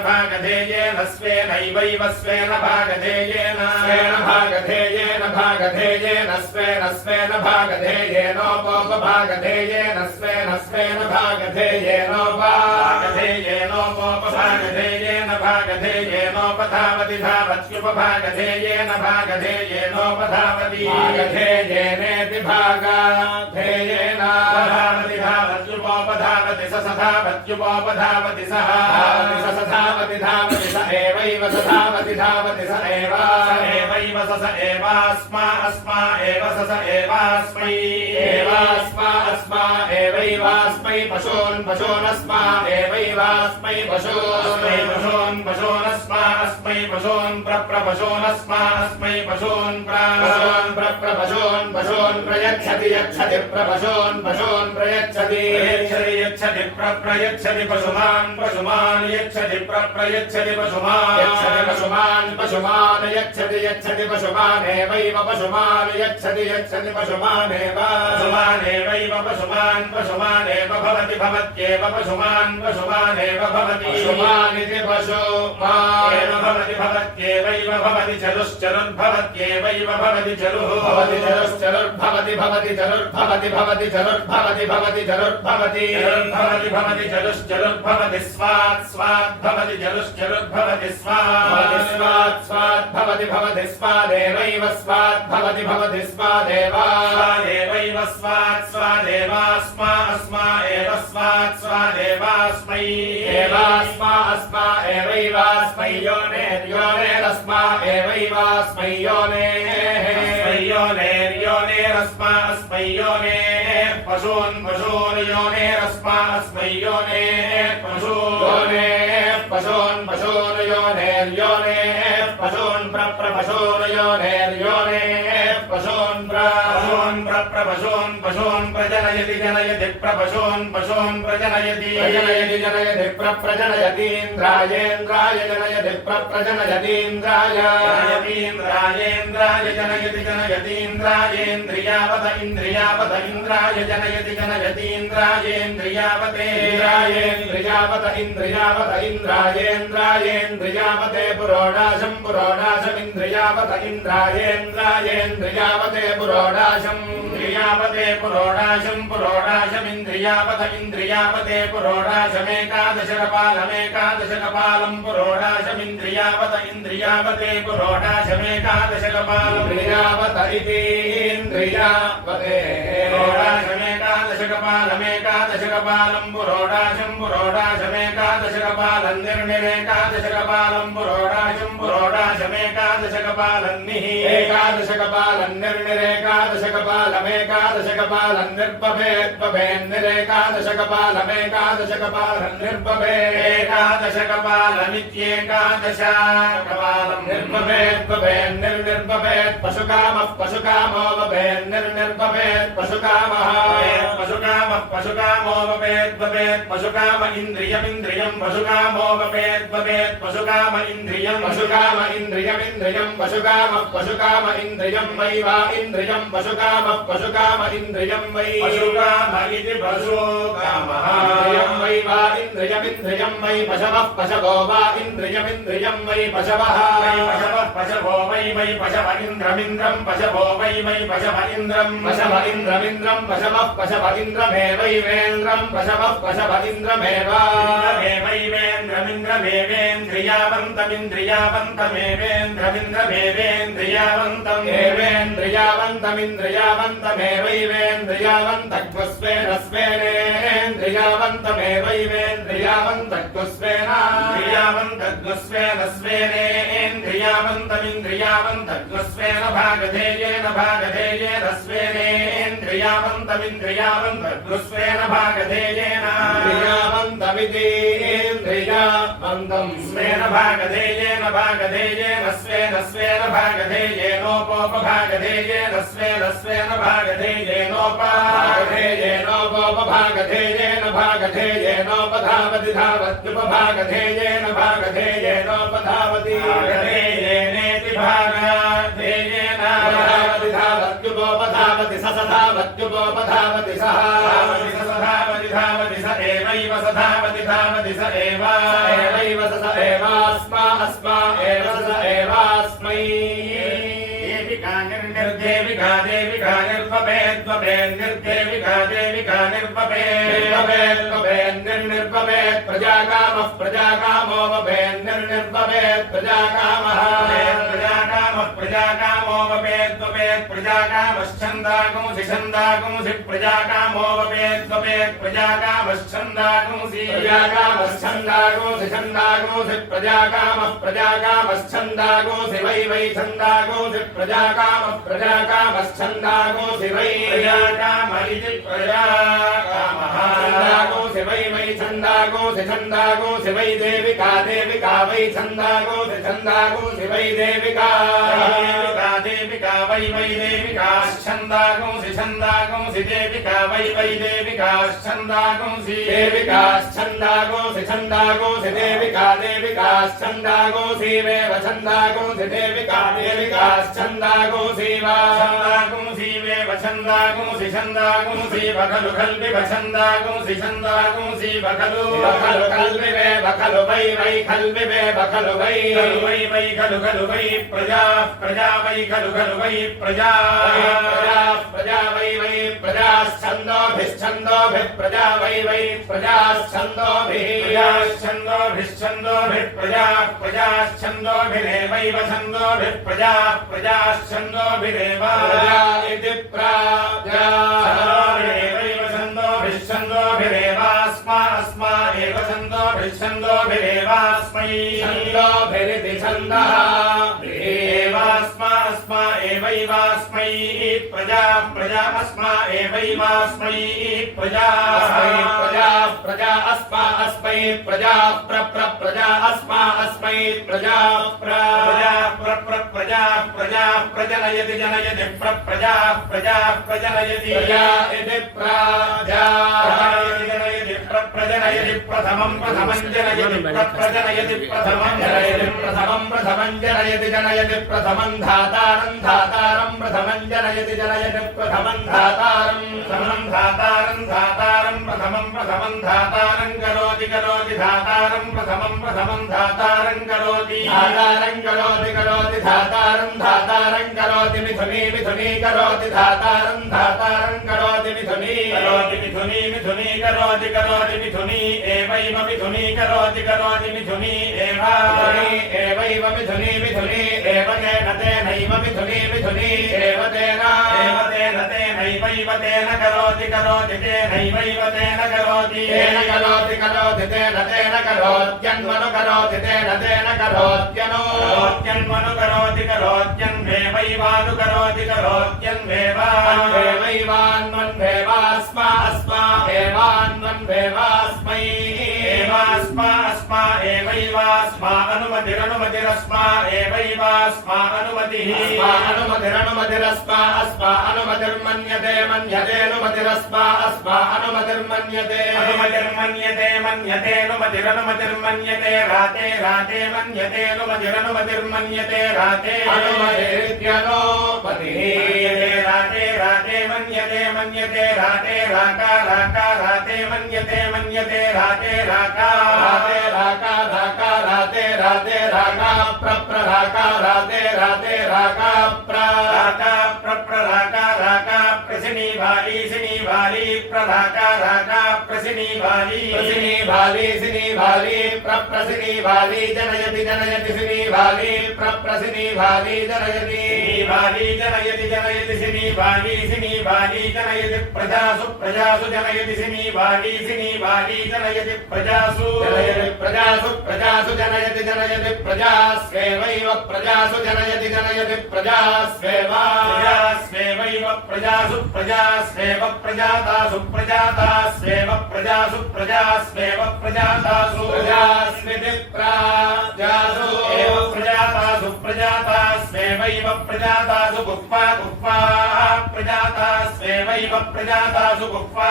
स्वेनैवैव स्वेन भागधेयेन स्वेन भागधेयेनोपभागधेयेन स्वेन भागधेयेनोपधावति धावत्युपभागधेयेन भागधेयेनोपधावति भागधेयेनेति भागाधेयेन धावत्युपोपधावति सधावत्युपोपधावति सः धावति स एवैव स धावति स एव एवैव स एवास्मा एव स एवास्मै अस्मा एवैवास्मै पशूनस्मा एवैवास्मै पशूनस्मा अस्मै पशून् प्रप्रपशूनस्मा अस्मै पशून् पशून् प्रयच्छति यच्छति प्रपशून् प्रयच्छति यच्छति प्रप्रयच्छति पशुमान् यच्छति प्रप्रयच्छति पशुमान् यच्छति पशुमानेवैव पशुमान् यच्छति पशुमानेव पशुमानेव भवति भवत्येव पशुमानेव भवति पशुमानिति पशुमानेव भवति भवत्येवैव भवति चरुश्चरुर्भवत्येवैव भवति चरुः भवति चरुश्चरुर्भवति स्वाद्भवति चरुश्चरुर्भवति भवति स्वादेवैव स्वाद्भवति स्वादेवैव स्वादेवास्मा एव स्वादेवास्मै अस्मा एवैवास्मै योनेरस्मा एवैवास्मै योनेरस्मा अस्मै योने पशून् योनेरस्मा अस्मै योने पशून् योनेर्योने पशून् प्रपशून् योनेर्योने पशून् पशून् जनयति प्रपशून् प्रजनयति प्रप्रजनयतीन्द्रायेन्द्राय जनयति प्रप्रजनयतीन्द्राय जनयतीन्द्रायेन्द्रियावत इन्द्रियाय जनयतीन्द्रायेन्द्रियावते इन्द्रायेन्द्रायेन्द्रायेन्द्रायेन्द्रियावते पुरोडाशमिन्द्रियावत इन्द्रायेन्द्रायेन्द्रियावते पुरोडाशमिन्द्रियावत पुरोडाशमेकादशकपालं पुरोडाशमिन्द्रियावत पुरोडाशमेकादशकपालम् इन्द्रियावत इति इन्द्रियावते पुरोडाशमेकादशकपालं पुरोडाशमेकादशकपालं निर्निरेकादशकपालं पुरोडाशमेकादशकपालम् एकादशमेकादशकपालन्निः एकादशकपालन्निर्निरेकादशकपालमेकादशकपालन्निर्भवेत् एकादशकपालमित्येकादशकपालं निर्भवेत् पशुकामः पशुकामो भवेत् पशुकामः पशुकामो भवेत् पशुकाम इन्द्रियमिन्द्रियं पशुकामो भवेत् पशुकाम इन्द्रियं पशुकाम इन्द्रियं पशुकाम इन्द्रियं वै वा इन्द्रियं पशुकाम इन्द्रियं वै पशुकाम इति पशुकामः इन्द्रियं वै वा इन्द्रियमिन्द्रियं वै पशवो वा इन्द्रियमिन्द्रियं वै पशवः पशवो वै पशव इन्द्रमिन्द्रं पशवो वै पशव इन्द्रं पशव इन्द्रमेवैवेन्द्रं पशव इन्द्रमेव इन्द्रियावन्तमिन्द्रियावन्तमेवेन्द्रियावन्तमिन्द्रियावन्तमिन्द्रियावन्तमिन्द्रियावन्तस्वेन भागधेयेन स्वेन भागधेयेन स्वेन भागधेयेन स्वेन भागधेयेनोपभागधेयेन स्वेन भागधेयेनोपधावति धावत्युपभागधेयेनोपधावति भागधेयेनेति भागधेयेन धावत्युपधावति सधावत्युपधावति सः धावति स एवैव स धावति स एव स एवास्मा अस्मा एव स एवास्मै देविका निर्भवेत् प्रजाकामो भवेत् प्रजाकामः प्रजाकामश्छन्दागुंसि प्रजाकामो भवेत् प्रजाकामश्छन्दागुंसि प्रजाकामश्छन्दागुंसि वै छन्दागुंसि प्रजाकामश्छन्दागुंसि वै प्रजाकाम इति प्रजाकामः छन्दागुंसि वै छन्दागुंसि वै देविका वै छन्दागुंसि वै देविका वै देविकाश्छन्दागुंसि देविका वै देविकाश्छन्दागुंसि देविकाश्छन्दागुंसि वेव छन्दागुंसि देविकाश्छन्दागुंसि छन्दागुंसि बखलु खल्विव छन्दागुंसि बखलु खलु वै खल्विवे बखलु वै खलु वै प्रजा वै खलु वै प्रजा वै प्रजाश्छन्दोभिः प्रजा वै प्रजाश्छन्दोभिः प्रजाश्छन्दोभिरेवैव छन्दोभिः प्रजाश्छन्दोभिरेव इति प्राजा छन्दोभिरेवास्मा एव छन्दोभिरेवास्मै छन्दोभिरिति छन्दः एवास्मा एवैवास्मै प्रजा अस्मा एवैवास्मै प्रजा अस्मा अस्मै प्रजा प्रजा अस्मा अस्मै प्रजा प्रजनयति प्रजा प्रजनयति इति प्राजा प्रजनयति प्रथमं जनयति प्रजनयति प्रथमं जनयति प्रथमं धातारं प्रथमं जनयति प्रथमं धातारं प्रथमं धातारं करोति धातारं प्रथमं धातारं करोति धातारं करोति मिथुनी करोति धातारं करोति मिथुनी करोति मिथुनी एवैव मिथुनी करोति मिथुनी एवैव मिथुनी एव तेनैव मिथुनी एव तेनैवैव तेन करोति तेनैवैव तेन करोति तेन करोत्यन्वनु करोति तेन करोत्यनु करोत्यन्वनुकरोति करोत्यन्वेवैवानुकरोति करोत्यन्वेवैवान्वन्वेवास्मा अस्मा एवान्वन्वेवास्मै एवास्मा अस्मा एवैवास्मा अनुमतिरनुमतिरस्मा एवैवास्मा अनुमतिः अनुमतिरनुमतिरस्मा अस्मा अनुमतिर्मन्यते मन्यतेऽनुमतिरस्मा अस्मा अनुमतिर्मन्यते अनुमतिर्मन्यते मन्यतेऽनुमतिरनुमतिर्मन्यते राते राते मन्यतेऽनुमतिरनुमतिर्मन्यते राते अनुमतिरित्यनुमतिः राते राते मन्यते राते राका राका राते मन्यते राते राका राते राका प्रप्रराका राते राका राका प्रसिनी भाली प्रराका राका प्रसिनी भाली सिनी भाली प्रप्रसिनी भाली जनयति सिनी भाली प्रप्रसिनी भाली जनयति सिनी भाली जनयति प्रजासु जनयति सिनी भाली जनयति प्रजासु जनयति प्रजास्वेवैव प्रजासु जनयति प्रजास्वेव प्रजास्वेव प्रजातासु प्रजातासु प्रजास्मिति प्राजासु प्रजातास्वेवैव प्रजातासु गुप्पा प्रजातास्वेवैव प्रजातासु गुप्पा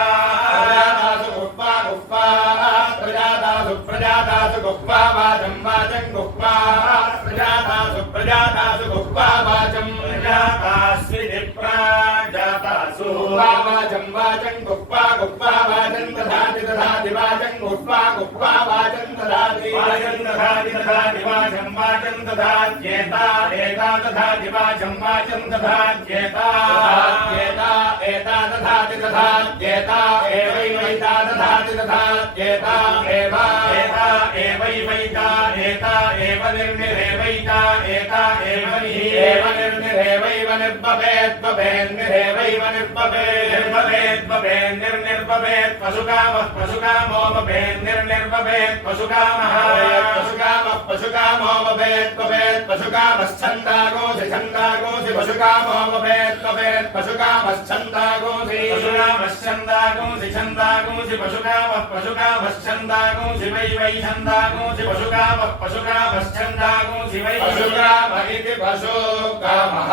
प्रजातासु गुप्पा वाचं गुप्पा प्रजातासु वाचं प्रजातास्विति प्राजातासु वाचं गुप्पा वाचं दधाति वाचं गुप्पा वाचं दधाति वाचं दधात्येता दधाति वाचं दधात्येता दधात्येता एवैवैता दधाति दधात्येता एवैवैता एता एव निर्निरेवैता एता एव निर्निरेवैव निर्भवेत् निर्निरेवैव निर्भवेत् पशुकामो भवेत् निर्भवेत् पशुकामः पशुकामो भवेत् पशुकामश्छन्दागोऽसि पशुकामो भवेत् पशुकामश्छन्दागोऽसि छन्दागोऽसि पशुकामश्छन्दागोऽसि वै छन्दागोऽसि पशुकामश्छन्दागोऽसि वै पशुकाम इति पशुकामः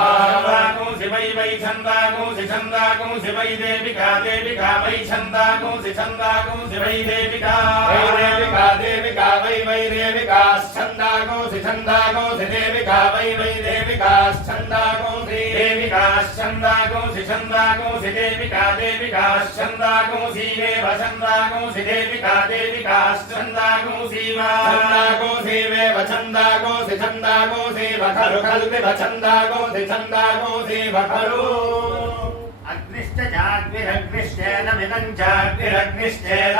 वै छन्दागोऽसि वै देविका वै छन्दागोऽसि वै देविका वै देविकाश्छन्दागोऽसि देविका वै देविकाश्छन्दागोऽसि देविकाश्छन्दागोऽसि वेव छन्दागोऽसि देविकाश्छन्दागोऽसि वेव छन्दागोऽसि खलु छन्दागोऽसि खलु अग्निश्च चाग्निरग्निश्चेन मिदं चाग्निरग्निश्चेन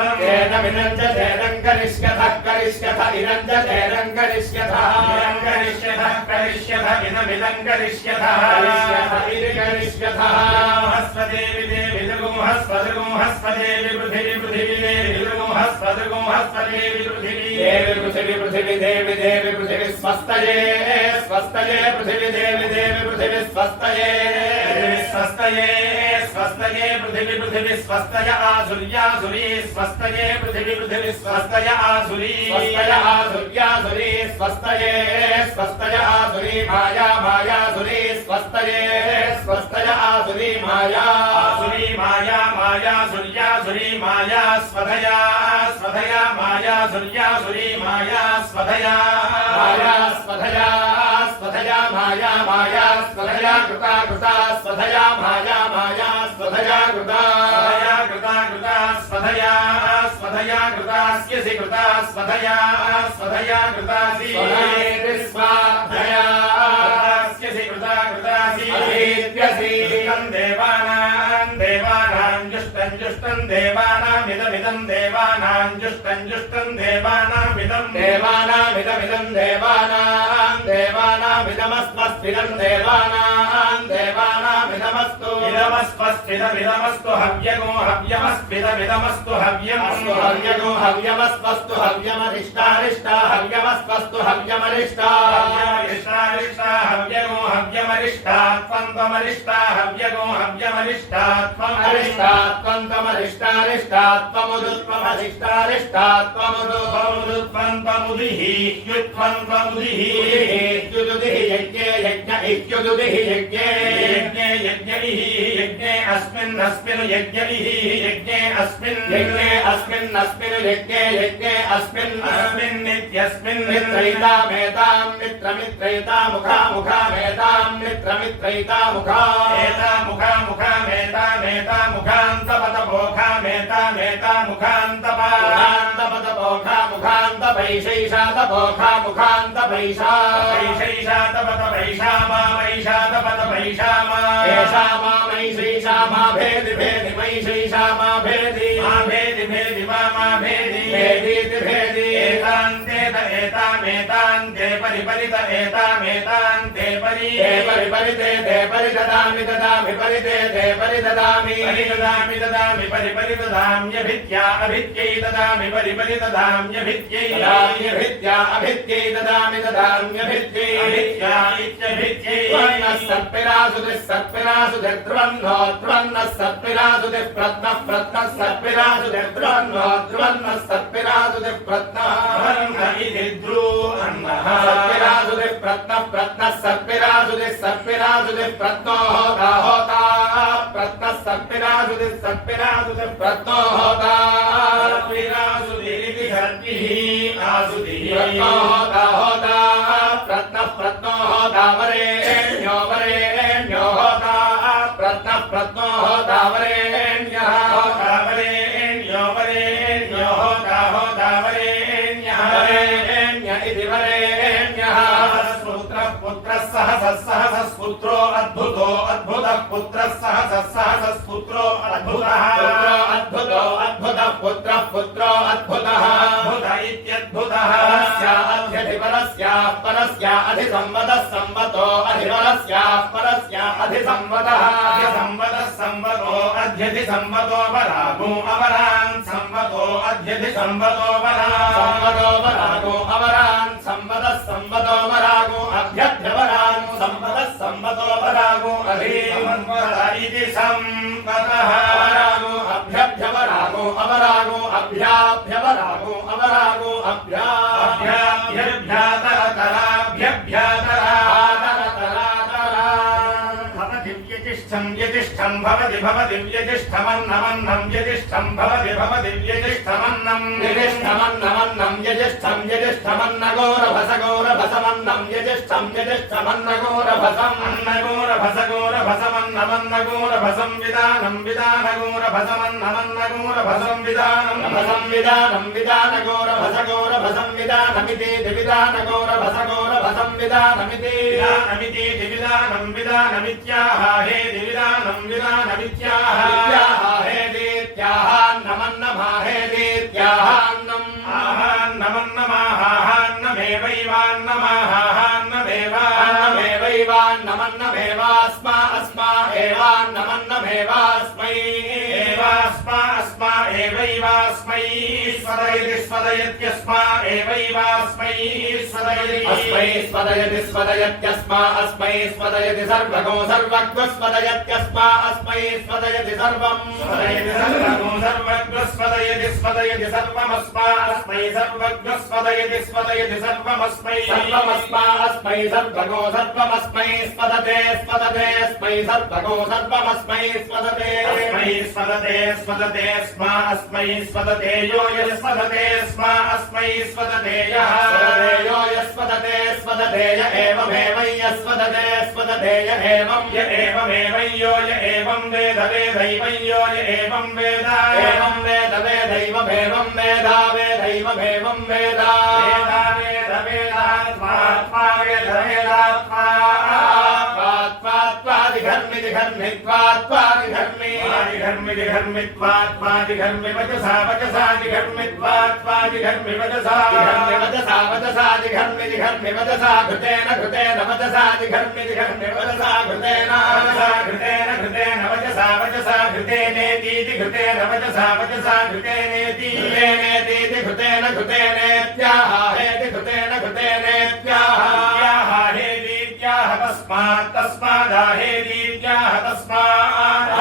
मिदं च चेदं करिष्यथ इदं च चेदं करिष्यथ इदमिदं करिष्यथ हस्वदेवि देवि हस्वदेवि पृथिवी देवि स्वस्तये पृथिवी देवि स्वस्तये पृथिवी स्वस्तय आसुर्यासुरी स्वस्तये पृथिवी स्वस्तय आसुरी स्वस्तये आसुरी मायासुरी स्वस्तये आसुरी माया सूर्यासुरी माया स्वधया सूर्यासुरी माया स्वधया माया कृता स्वधया माया स्वधया कृता स्वधया कृतास्यसि कृता स्वधया कृतासि स्वाधयास्यसि कृतासि देवानां जुष्टं देवानामिदमिदं जुष्टं देवानामिदं देवानामिदमस्मस्तिदं देवानामिदमस्तु हव्यमस्त्वस्त्विदमिदमस्तु हव्यगो हव्यमस्त्विदमिदमस्तु हव्यमस्तु हव्यगो हव्यमस्त्वस्तु हव्यमरिष्टारिष्टा हव्यमस्त्वस्तु हव्यमरिष्टा हव्यमरिष्टारिष्टा हव्यगो हव्यमरिष्टा त्वमरिष्टा हव्यगो हव्यमरिष्टा त्वमरिष्टा त्वमरिष्टारिष्टा त्वमुदुत्वमरिष्टारिष्टा त्वमुदुत्वमुदुत्वमुदिः युत्वमुदिः युजुदिः यज्ञे यज्ञ इत्युजुदिः यज्ञे यज्ञे यज्ञैः यज्ञे अस्मिन् यज्ञैः यज्ञे अस्मिन् अस्मिन् यज्ञे यज्ञे अस्मिन् नित्यस्मिन् मित्रैतामेतां मित्रमित्रैता मुखामेतां मित्रमित्रैता मुखामेता मुखान्तपतपोखामेता मुखान्तपैशैषातपोखा मुखान्तपैषा पैशैषातपतपैषा मामैषातपतपैषा एषा मामैशैषा मा भेदि भेदि मैशैषा मा भेदि भेदीति भेदि एतामेतान्ते परिपरित एतामेतान्ते परिपरिते ते परिददामि परिते ते परिददामि परिपरिददाम्यभित्या अभित्यै ददामि परिपरिददाम्यभित्यै अभित्यै ददामि ददाम्यभित्यै अभित्या इत्यभित्यै त्वन्नः सत्पिरासुतिर्ध्रुवन्नो त्वन्नः सत्पिरासुतिः प्रत्नः सत्पिरासुतिर्ध्रुवन्नो त्वन्नः सत्पिरासुतिः इति ध्रुवन्नः सत्पिरासुतिः प्रत्नः सत्पिरासुतिः प्रत्नो होता प्रत्नः सत्पिरासुतिः प्रत्नो होता सत्पिरासुतिरिति सर्पिः आसुतिः होता प्रत्नो होता वरेण्यो होता प्रत्नो होता वरेण्यः होता वरेण्यः इति वरेण्यः पुत्रः सहसः पुत्रो अद्भुतः पुत्रः सहसः पुत्रो अद्भुतः पुत्रो अद्भुतः अद्भुत इत्यद्भुतः परस्या अधिसंवदः संवतो अधिवरस्याः परस्या अधिसंवदः संवतो अध्यधि संवतो वरागो अवरान् संवतो अध्यधि संवतो वरागो अवरान् संवदः संवतो वरागो अभ्यभ्यवरान् संवदः संवतो वरागो इति संवदः वरागो अभ्यभ्यवरागो अवरागो अभ्याभ्यवरागो अवरागो यजिष्ठं भवति व्यजिष्ठमन्नमन्नं यजिष्ठं भवति व्यजिष्ठमन्नं यजिष्ठमन्नगोरभसमन्नं यजिष्ठमन्नगोरभसमन्नगोरभसमन्नमन्नगोरभसं विदानगोरभसमन्नमन्नगोरभसं विदानगोरभसगोरभसं विदानमिति दिविदानगोरभसगोरभसं विदानमिति विदानमित्याह हे दिविदानं विदानमित्याह हेदेत्याहान्नमन्नमाहेदेत्याहान्नम् आहान्नमन्नमाहान्नमेवैवान्नमेवैवान्नमन्नमेवास्मा अस्मा एवान्नमन्नमेवास्मै अस्मा एवैवास्मै स्वदयत्यस्मा एवैवास्मै स्वदयत्यस्मा अस्मै स्वदयति सर्वगो सर्वज्ञ स्वदयत्यस्मा अस्मै स्वदयति सर्वं सर्वगो सर्वज्ञ स्वदयति सर्वमस्मा अस्मै सर्वज्ञ स्वदयति सर्वमस्मै अस्मै सर्वगो सर्वमस्मै स्वदते स्मै सर्वगो सर्वमस्मै स्वदते स्मा अस्मै स्वदते यो यस्वदते स्मा अस्मै स्वदते यः यो यस्वदते य एवमेव यस्वदते य एवं य एवमेव यो य एवं वेद वेदैव यो य एवं वेद वेदैवमेवं वेदा वेदैवमेवं वेदा वेदात्मा वेदात्मा जिघर्मि वचसा वचसा जिघर्मि वचसा घृतेन वचसा जिघर्मि वचसा घृतेन वचसा वचसा घृतेनेति घृतेन वचसा घृतेनेति घृतेनेत्याह हेति घृतेनेत्याह हेतीत्याह तस्मादाहेतीत्याह तस्मादाह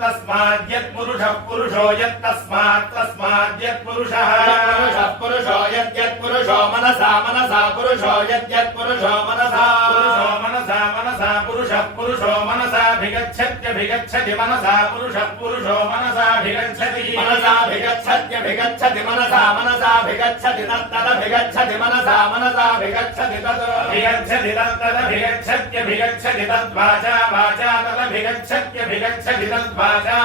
तस्माद्यत् पुरुषो यत्तस्माद्यत् पुरुषः पुरुषो मनसा पुरुषो यद्यत् पुरुषो मनसा पुरुषो मनसाभिगच्छत्यभिगच्छति मनसा पुरुषो मनसाभिगच्छति मनसाभिगच्छति तत्तदभिगच्छति मनसाभिगच्छति तत्तदभिगच्छत्यभिगच्छति तद्वाचा तदभिगच्छत्यभिगच्छति तद्वाचा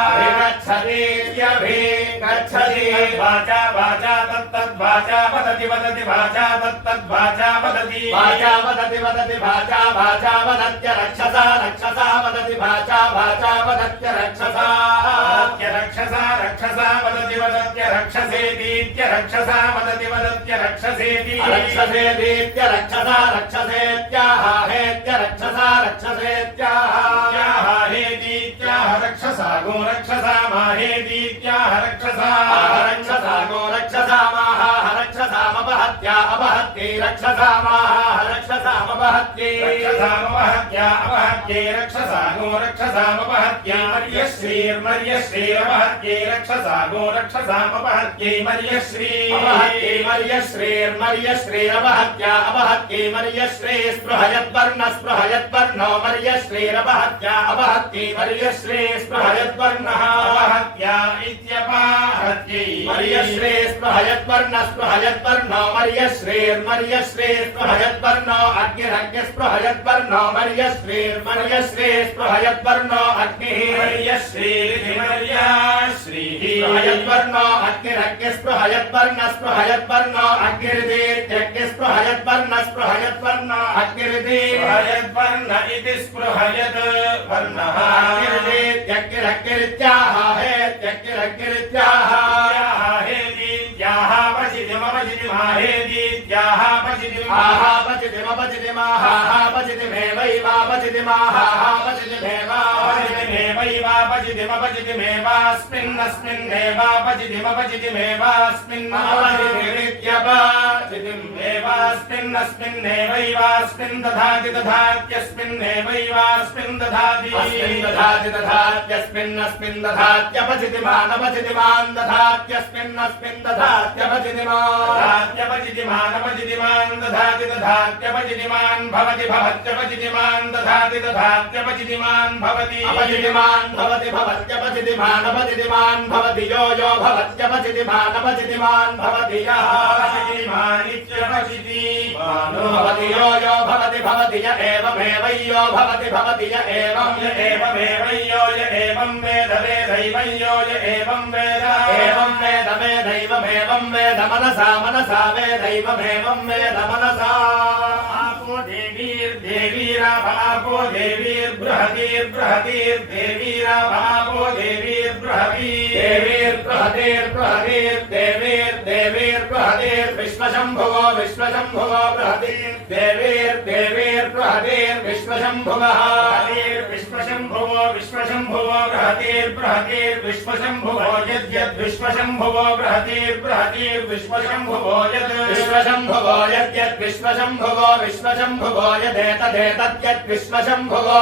गच्छति वाचा तत्तद्वाचा वदति वाचा तत्तद्वाचा वदति वाचा वदत्य रक्षसा वदति वाचा वदत्य रक्षसा वदति वदत्य रक्षसेतीत्य रक्षसा वदति वदत्य रक्षसेति रक्षसेतीत्य रक्षसा रक्षसेत्याह हेत्य रक्षसा रक्षसेत्याह हेतीत्याह रक्षसा गो रक्षसा माहेतीत्याह रक्षसा गो रक्षसा माह रक्षसामपहत्या अपहत्यै रक्षसा माह रक्षसामपहत्यै अपहत्यै रक्षसा गो रक्षसामपहत्यै मर्यश्रीर्मर्यश्रीरपहत्यै रक्षसा गो रक्षसामपहत्यै मर्यश्रीर्मर्यश्रीरपहत्या अपहत्यै मर्यश्री स्पृहयद्वर्णो मर्यश्रीरपहत्या अपहत्यै मर्यश्री स्पृहयद्वर्णः अपहत्या इत्यपहत्यै मर्यश्री स्पृहयद्वर्णो मर्यश्री स्पृहयद्वर्णो अग्निरग्नि स्पृहयद्वर्णो मर्यश्री स्पृहयद्वर्णो अग्निः स्पृहयद्वर्णो अग्निरग्नि स्पृहयद्वर्णो अग्निरिति स्पृहयद्वर्ण अग्निरिति इति स्पृहयद् वर्णः अग्निरित्याह हेत्यग्निरित्याह हेतीत्याह पचितिमपचितिमाहेतीत्याह पचितिमेवापचितिमपचितिमेवास्मिन्नस्मिन्नेवापचितिमपचितिमेवास्मिन्नस्मिन्नेवैवास्मिन् दधाति दधात्यस्मिन्नेवैवास्मिन् दधात्यस्मिन्नस्मिन् दधात्यपचितिमानपचितिमान् दधात्यस्मिन्नस्मिन् दधात्यपचितिमानपचितिमान् दधाति दधात्यपचितिमान् भवति भवत्यपचितिमान् दधाति दधात्यपचितिमान् भवति अपचितिमान् भवति भवत्यपचितिमानपचितिमान् भवति यो भवत्यपचितिमानपचितिमान् भवति यः अपचितिमानित्यपचितिमानो भवति यो भवति य एवमेव यो भवति य एवमेवैयो य एवं वेद वेदैवैयो य एवं वेद वेदैवमेवं वेद मनसा वेदैवमेवं वेद मनसा आपो देवीरापापो देवीर्बृहतीर्देवीरापापो देवीर्बृहतीर्बृहतीर्देवीर्बृहतीर्विश्वशम्भुवो बृहतीर्विश्वशम्भुवः विश्वशम्भुवो बृहतीर्विश्वशम्भुवो यद्यद्विश्वशम्भुवो बृहतीर्विश्वशम्भुवो विश्वशम्भुवो यद्यद्विश्वशम्भुवो विश्वशम्भुवो यदेतदेतद्यद्विश्वशम्भुवो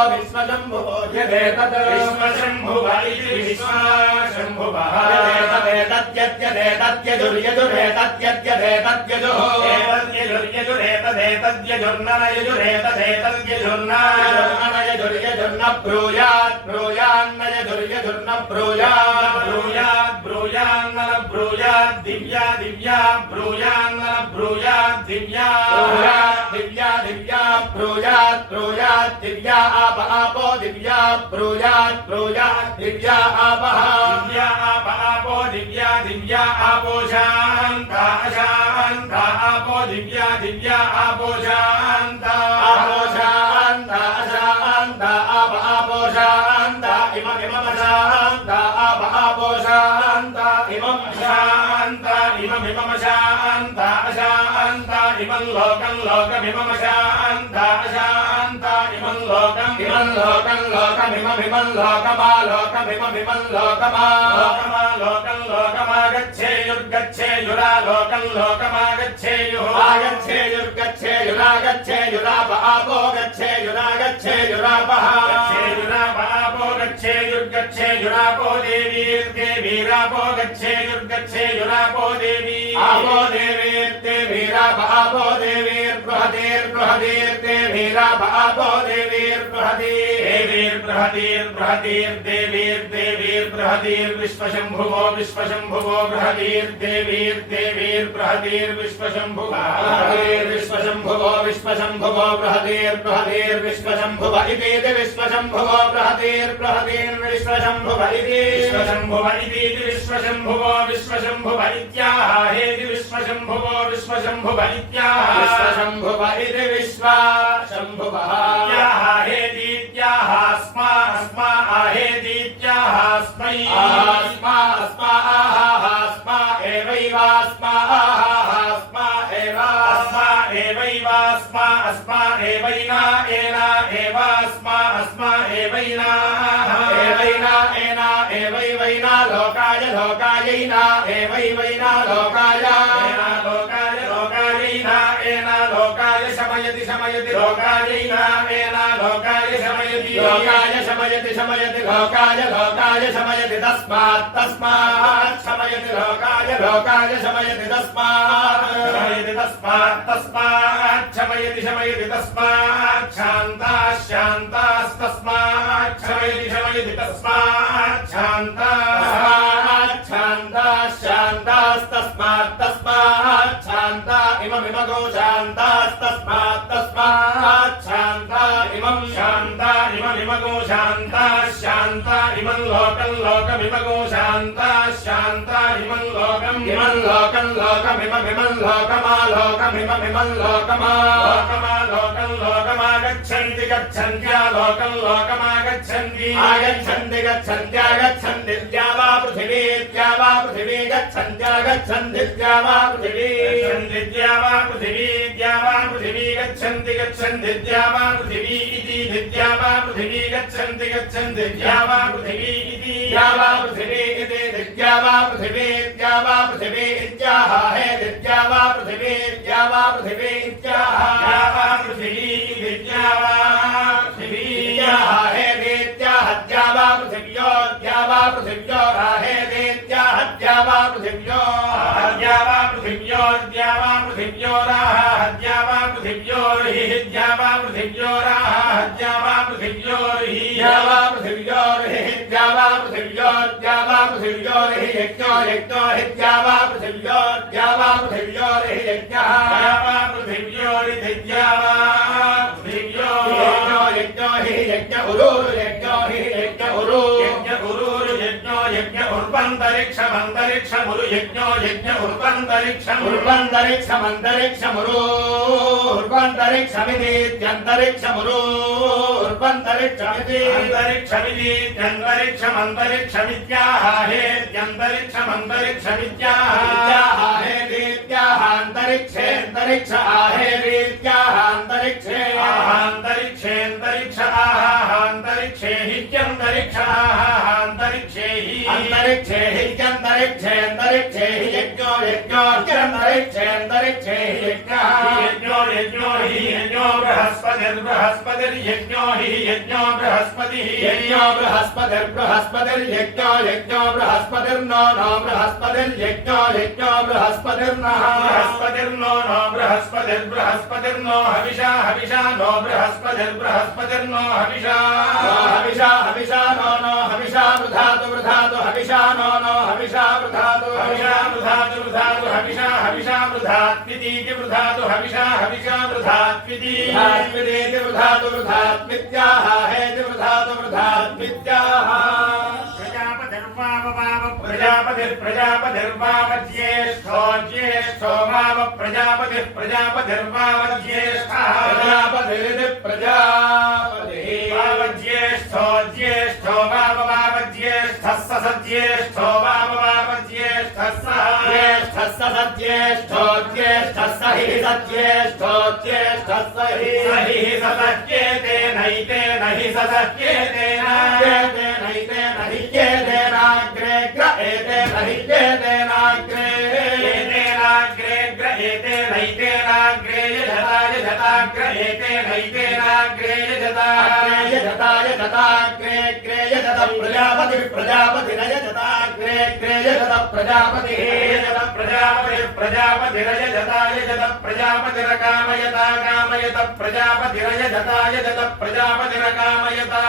यदेतद् विश्वशम्भुव इति विश्वशम्भुवः यजुर्यजुरेतदेतद्यजुर्ननयजुरेतदेतद्यजुर्नयजुर्न ब्रूयान्नयजुर्यजुर्न ब्रूयान्नन दिव्या ब्रूयान्नन दिव्या दिव्या आपो दिव्या दिव्या आपो दिव्या आपो शान्ता दिव्या दिव्या आपो शान्ता आपो शान्ता अशान्ता आप आपो शान्ता इममिममशान्ता आप आपो शान्ता इमं शान्ता इममिममशान्ता अशान्ता इमं लोकं लोकमिममशान्ता अशान्ता इमं लोकं लोकमिममिमं लोकमा लोकमिममिमं लोकमा लोकं लोकमागच्छेयुर्गच्छेयुरा लोकं लोकमागच्छेयुः आगच्छेयुर्गच्छेयुरागच्छेयुराप आपो गच्छेयुरागच्छेयुरापः गच्छेयुरापो गच्छेयुर्गच्छेयुरापो देवीर्देवीरापो गच्छेयुर्गच्छेयुरापो देवी आपो देवीर्देवीराप आपो देवीर्बृहतीर्बृहतीर्देवीराप आपो देवीर्बृहतीर्बृहतीर्देवीर्देवीर्बृहतीर्विश्वशम्भुवो विश्वशम्भुवो बृहतीर्देवीर्देवीर्बृहतीर्विश्वशम्भुवो विश्वशम्भुवो विश्वशम्भुवो बृहतीर्बृहतीर्विश्वशम्भुव इति विश्वशम्भुवो बृहतीर्बृहतीर्विश्वशम्भुव इति विश्वशम्भुव इति विश्वशम्भुवो विश्वशम्भुव इत्याह हेति विश्वशम्भुवो विश्वशम्भुव इत्याह विश्वशम्भुव इति विश्वशम्भुवः इत्याह हेतीत्याह अस्मा अस्मा आहेतीत्याह अस्मै अस्मा अस्मा अस्मा एवैवास्मा अस्मा एवैवास्मा अस्मा एवैना एना एवास्मा अस्मा एवैना एवैना एना एवैवैना लोकाय लोकायैना एवैवैना लोकाय एना लोकाय लोकायैना एना लोकाय शमयति शमयति लोकायैना एना लोकाय शमयति लोकाय शमयति शमयति लोकाय लोकाय शमयति तस्मात् तस्मात् शमयति लोकाय लोकाय शमयति तस्मात् शमयति तस्मात् तस्मात् शमयति शमयति तस्मात् शान्ताः शान्तास्तस्मात् शमयति शमयति तस्मात् शान्ताः शान्तास्तस्मात् तस्मात् शान्ता इममिमगो शान्तास्तस्मात् तस्मात् शान्ता इमं शान्ता इममिमगो शान्ताः शान्ता इमं लोकं लोकमिमगो शान्ताः शान्ता इमं लोकम् इमं लोकं लोकमिममिमं लोकमा लोकमिममिमं लोकमा लोकमा लोकं लोकमागच्छन्ति गच्छन्त्या लोकं लोकमागच्छन्ति आगच्छन्ति गच्छन्त्यागच्छन्ति द्यावा पृथिवी गच्छन्त्यागच्छन्ति द्यावा पृथिवी द्यावा पृथिवी द्यावा पृथिवी गच्छन्ति गच्छन्ति द्यावा पृथिवी इति द्यावा पृथिवी गच्छन्ति गच्छन्ति द्यावा पृथिवी इति द्यावा पृथिवी इति द्यावा पृथिवी इत्याह हे द्यावा पृथिवी इत्याह द्यावा पृथिवी इति द्यावा पृथिवी इत्याह हे द्याह द्यावा पृथिव्यो हे द्याह द्यावा पृथिव्यो द्यावा पृथिव्योर्द्यावा पृथिव्योराः द्यावा पृथिव्योर्हि द्यावा पृथिव्योराः द्यावा पृथिव्योर्हि द्यावा पृथिव्योर्हि द्यावा पृथिव्योर्हि यज्ञो हि द्यावा पृथिव्योर्हि यज्ञः द्यावा पृथिव्योरिति द्यावा यज्ञो हि यज्ञ उरुरु यज्ञो हि यज्ञ उरु यज्ञ उरुरु यज्ञो यज्ञ उर्वन्तरिक्षमन्तरिक्षमुरु यज्ञो यज्ञ उर्वन्तरिक्षमन्तरिक्षमुर्वन्तरिक्षमित्यन्तरिक्षमुरु अन्तरिक्षमित्यन्तरिक्षमन्तरिक्षमित्याहेत्यन्तरिक्षमन्तरिक्षमित्याह अन्तरिक्षेऽन्तरिक्षाहेत्याहान्तरिक्षे अन्तरिक्षे हित्यन्तरिक्ष अन्तरिक्षे हि अन्तरिक्षे हि यज्ञो ह्यन्तरिक्षे यज्ञो हि यज्ञो बृहस्पतिर्यज्ञो हि यज्ञो बृहस्पतिर्यज्ञो बृहस्पतिर्नो बृहस्पतिर्यज्ञो बृहस्पतिर्नः बृहस्पतिर्नो हविषा नो बृहस्पतिर्नो हविषा नो हविषा वृधातु हविषा नो हविषा वृधातु हविषा वृधात्वितीति वृधातु हविषा वृधात्विति वृधात्मित्याह हेति वृधातु वृधात्मित्याह प्रजापतिर्वावपाव प्रजापतिः प्रजापतिर्वामज्येष्ठो ज्येष्ठो वाम प्रजापतिः प्रजापतिर्वामज्येष्ठः प्रजापतिरिति प्रजापतिः वामज्येष्ठो ज्येष्ठो वामज्येष्ठः सज्येष्ठो वामज्येष्ठः ज्येष्ठः सज्येष्ठो ज्येष्ठः स हि सज्येष्ठो ज्येष्ठः स हि सज्येते नैते नहि सज्येते नाग्रे नैते नहि चेते नाग्रे ग्रहेते नहि चेते नाग्रे एतेनाग्रे ग्रहेते नैते नाग्रे यजताग्रहेते नैते नाग्रे यजताग्रे यजत प्रजापतिः प्रजापतिरयजताग्रे यजत प्रजापतिः प्रजापतिरयजत प्रजापतिरकामयता कामयत प्रजापतिरयजत प्रजापतिरकामयता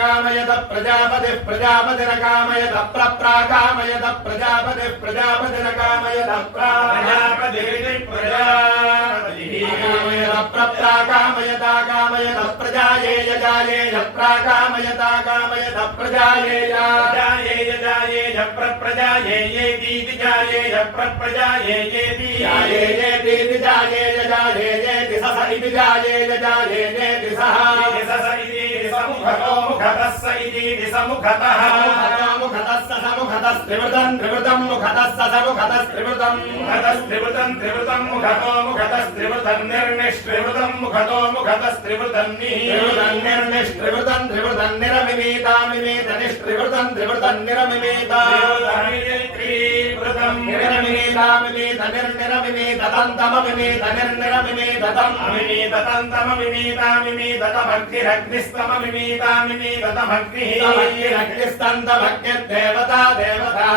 कामयत प्रजापतिः प्रजापतिरकामयत प्रप्राकामयत प्रजापतिः प्रजापतिरकामयत प्रजापतिरिति प्रजापतिः प्रप्राकामयता कामयत प्रजायेय जायेय प्राकामयता कामयत प्रजायेय जायेय प्रप्रजायेयेति जायेय प्रप्रजायेयेति जायेयेति जायेय सस इति जायेय सः इति समुखतो मुखतः स इति समुखतः मुखतः त्रिवृतं मुखतः स त्रिवृतं मुखतो मुखतः त्रिवृतं निर्निष्त्रिवृतं मुखतो मुखतः त्रिवृतं निर्निष्त्रिवृतं निरमिमीतामिमीतनिष्त्रिवृतं त्रिवृतं निरमिमीता देवता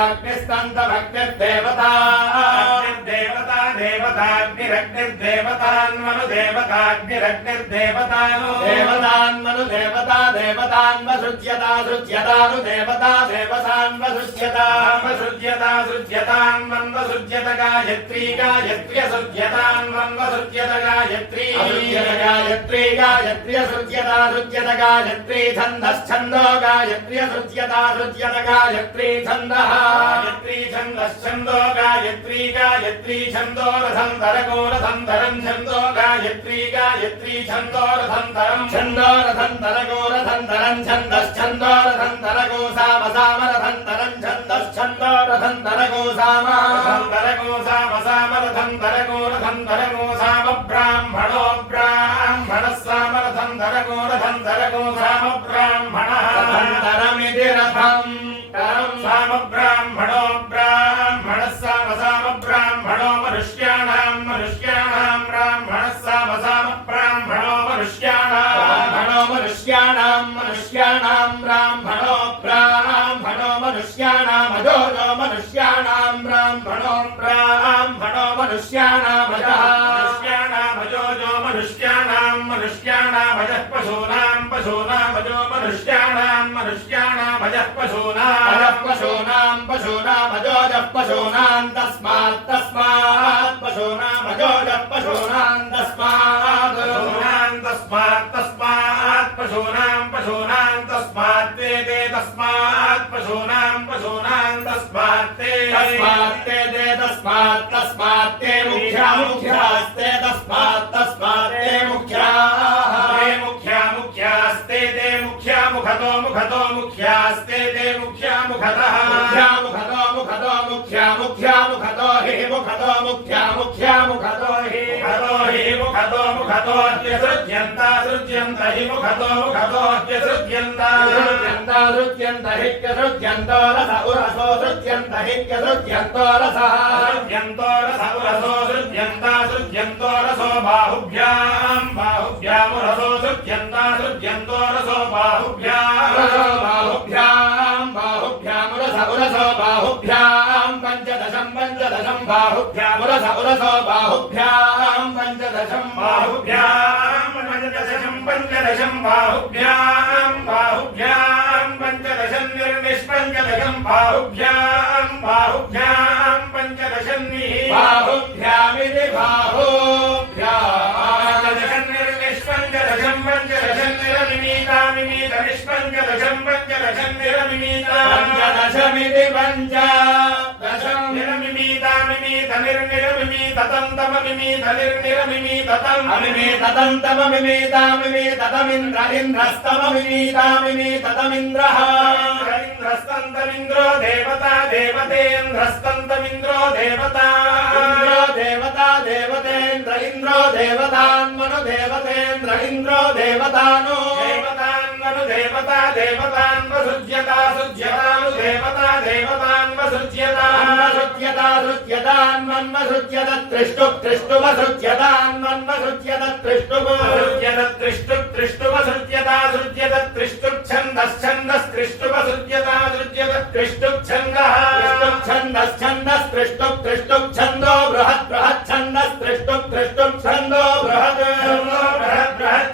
सृज्यत गायत्री छन्दश्छन्दो गायत्री छन्दः छन्दो गायत्री छन्दो रथन्तरको रथन्तरं छन्दो गायत्री छन्दो रथन्तरं छन्दश्छन्दो रथन्तरको साम रथन्तरं छन्दश्छन्दो रथन्तरको साम रथन्तरको साम ब्राह्मणो ब्राह्मणः साम रथन्तरको साम ब्राह्मणः रथन्तरमिति रथम् साम ब्राह्मणो ब्राह्मणः साम ब्राह्मणो मनुष्याणां ब्राह्मणः साम ब्राह्मणो मनुष्याणां ब्राह्मणो मनुष्याणां अजो मनुष्याणां ब्राह्मणो मनुष्याणामजः मनुष्याणामजः पशूनामजो मनुष्याणामजः पशूनामजोजः पशूनां तस्मात् पशूनामजोजः पशूनां तस्मात् पशूनां तस्मात् ते तस्मात् पशूनां तस्मात् ते तस्मात् ते मुख्यास्ते तस्मात् ते मुख्यास्ते ते मुख्यास्ते ते मुख्यामुखतः मुख्यामुखतो हि मुखतो सृज्यन्त हि मुखतो सृज्यन्त ह्यसृज्यन्तो रस उरसो सृज्यन्त ह्यसृज्यन्तो रसः सृज्यन्तो रसो बाहुभ्यामुरसो सृज्यन्तो रसो बाहुभ्यामुरस उरसो बाहुभ्यां पञ्चदशं बाहुभ्यामुरस उरसो बाहुभ्यां पञ्चदशं बाहुभ्यां पञ्चदशं निर्निष्पञ्चदशं बाहुभ्यां पञ्चदशं बाहुभ्यामिति बाहुभ्यां निर्निष्पञ्चदशं पञ्चदशं निरमिमीतामिमीतनिष्पञ्चदशं पञ्चदशं निरमिमीता पञ्चदशमिति दशमिति पंच दशम निर्मिमीत निर्निरमिमीत तम मिमीत निर्निरमिमीत तम अमिमीत तमिमीत इंद्रस्तम मिमीत तमिन्द्रः इंद्रस्तन्तमिन्द्रो देवता देवतेन्द्रस्तन्तमिन्द्रो देवता देवतेन्द्र इन्द्रो देवतान्मनु देवतेन्द्र इन्द्रो देवतानु देवतान्मनु देवता देवतान्वसृज्यता सुज्यतानु देवता देवतान्वसृज्यतान्वसृज्यतान्मन्वसृज्यत त्रिष्टुवसृज्यतान्मन्वसृज्यत त्रिष्टुवसृज्यता सृज्यत त्रिष्टुच्छन्दश्छन्दस्त्रिष्टुवसृज्यता सृज्यत त्रिष्टुच्छन्दः त्रिष्टुच्छन्दो बृहत् छन्दो बृहत्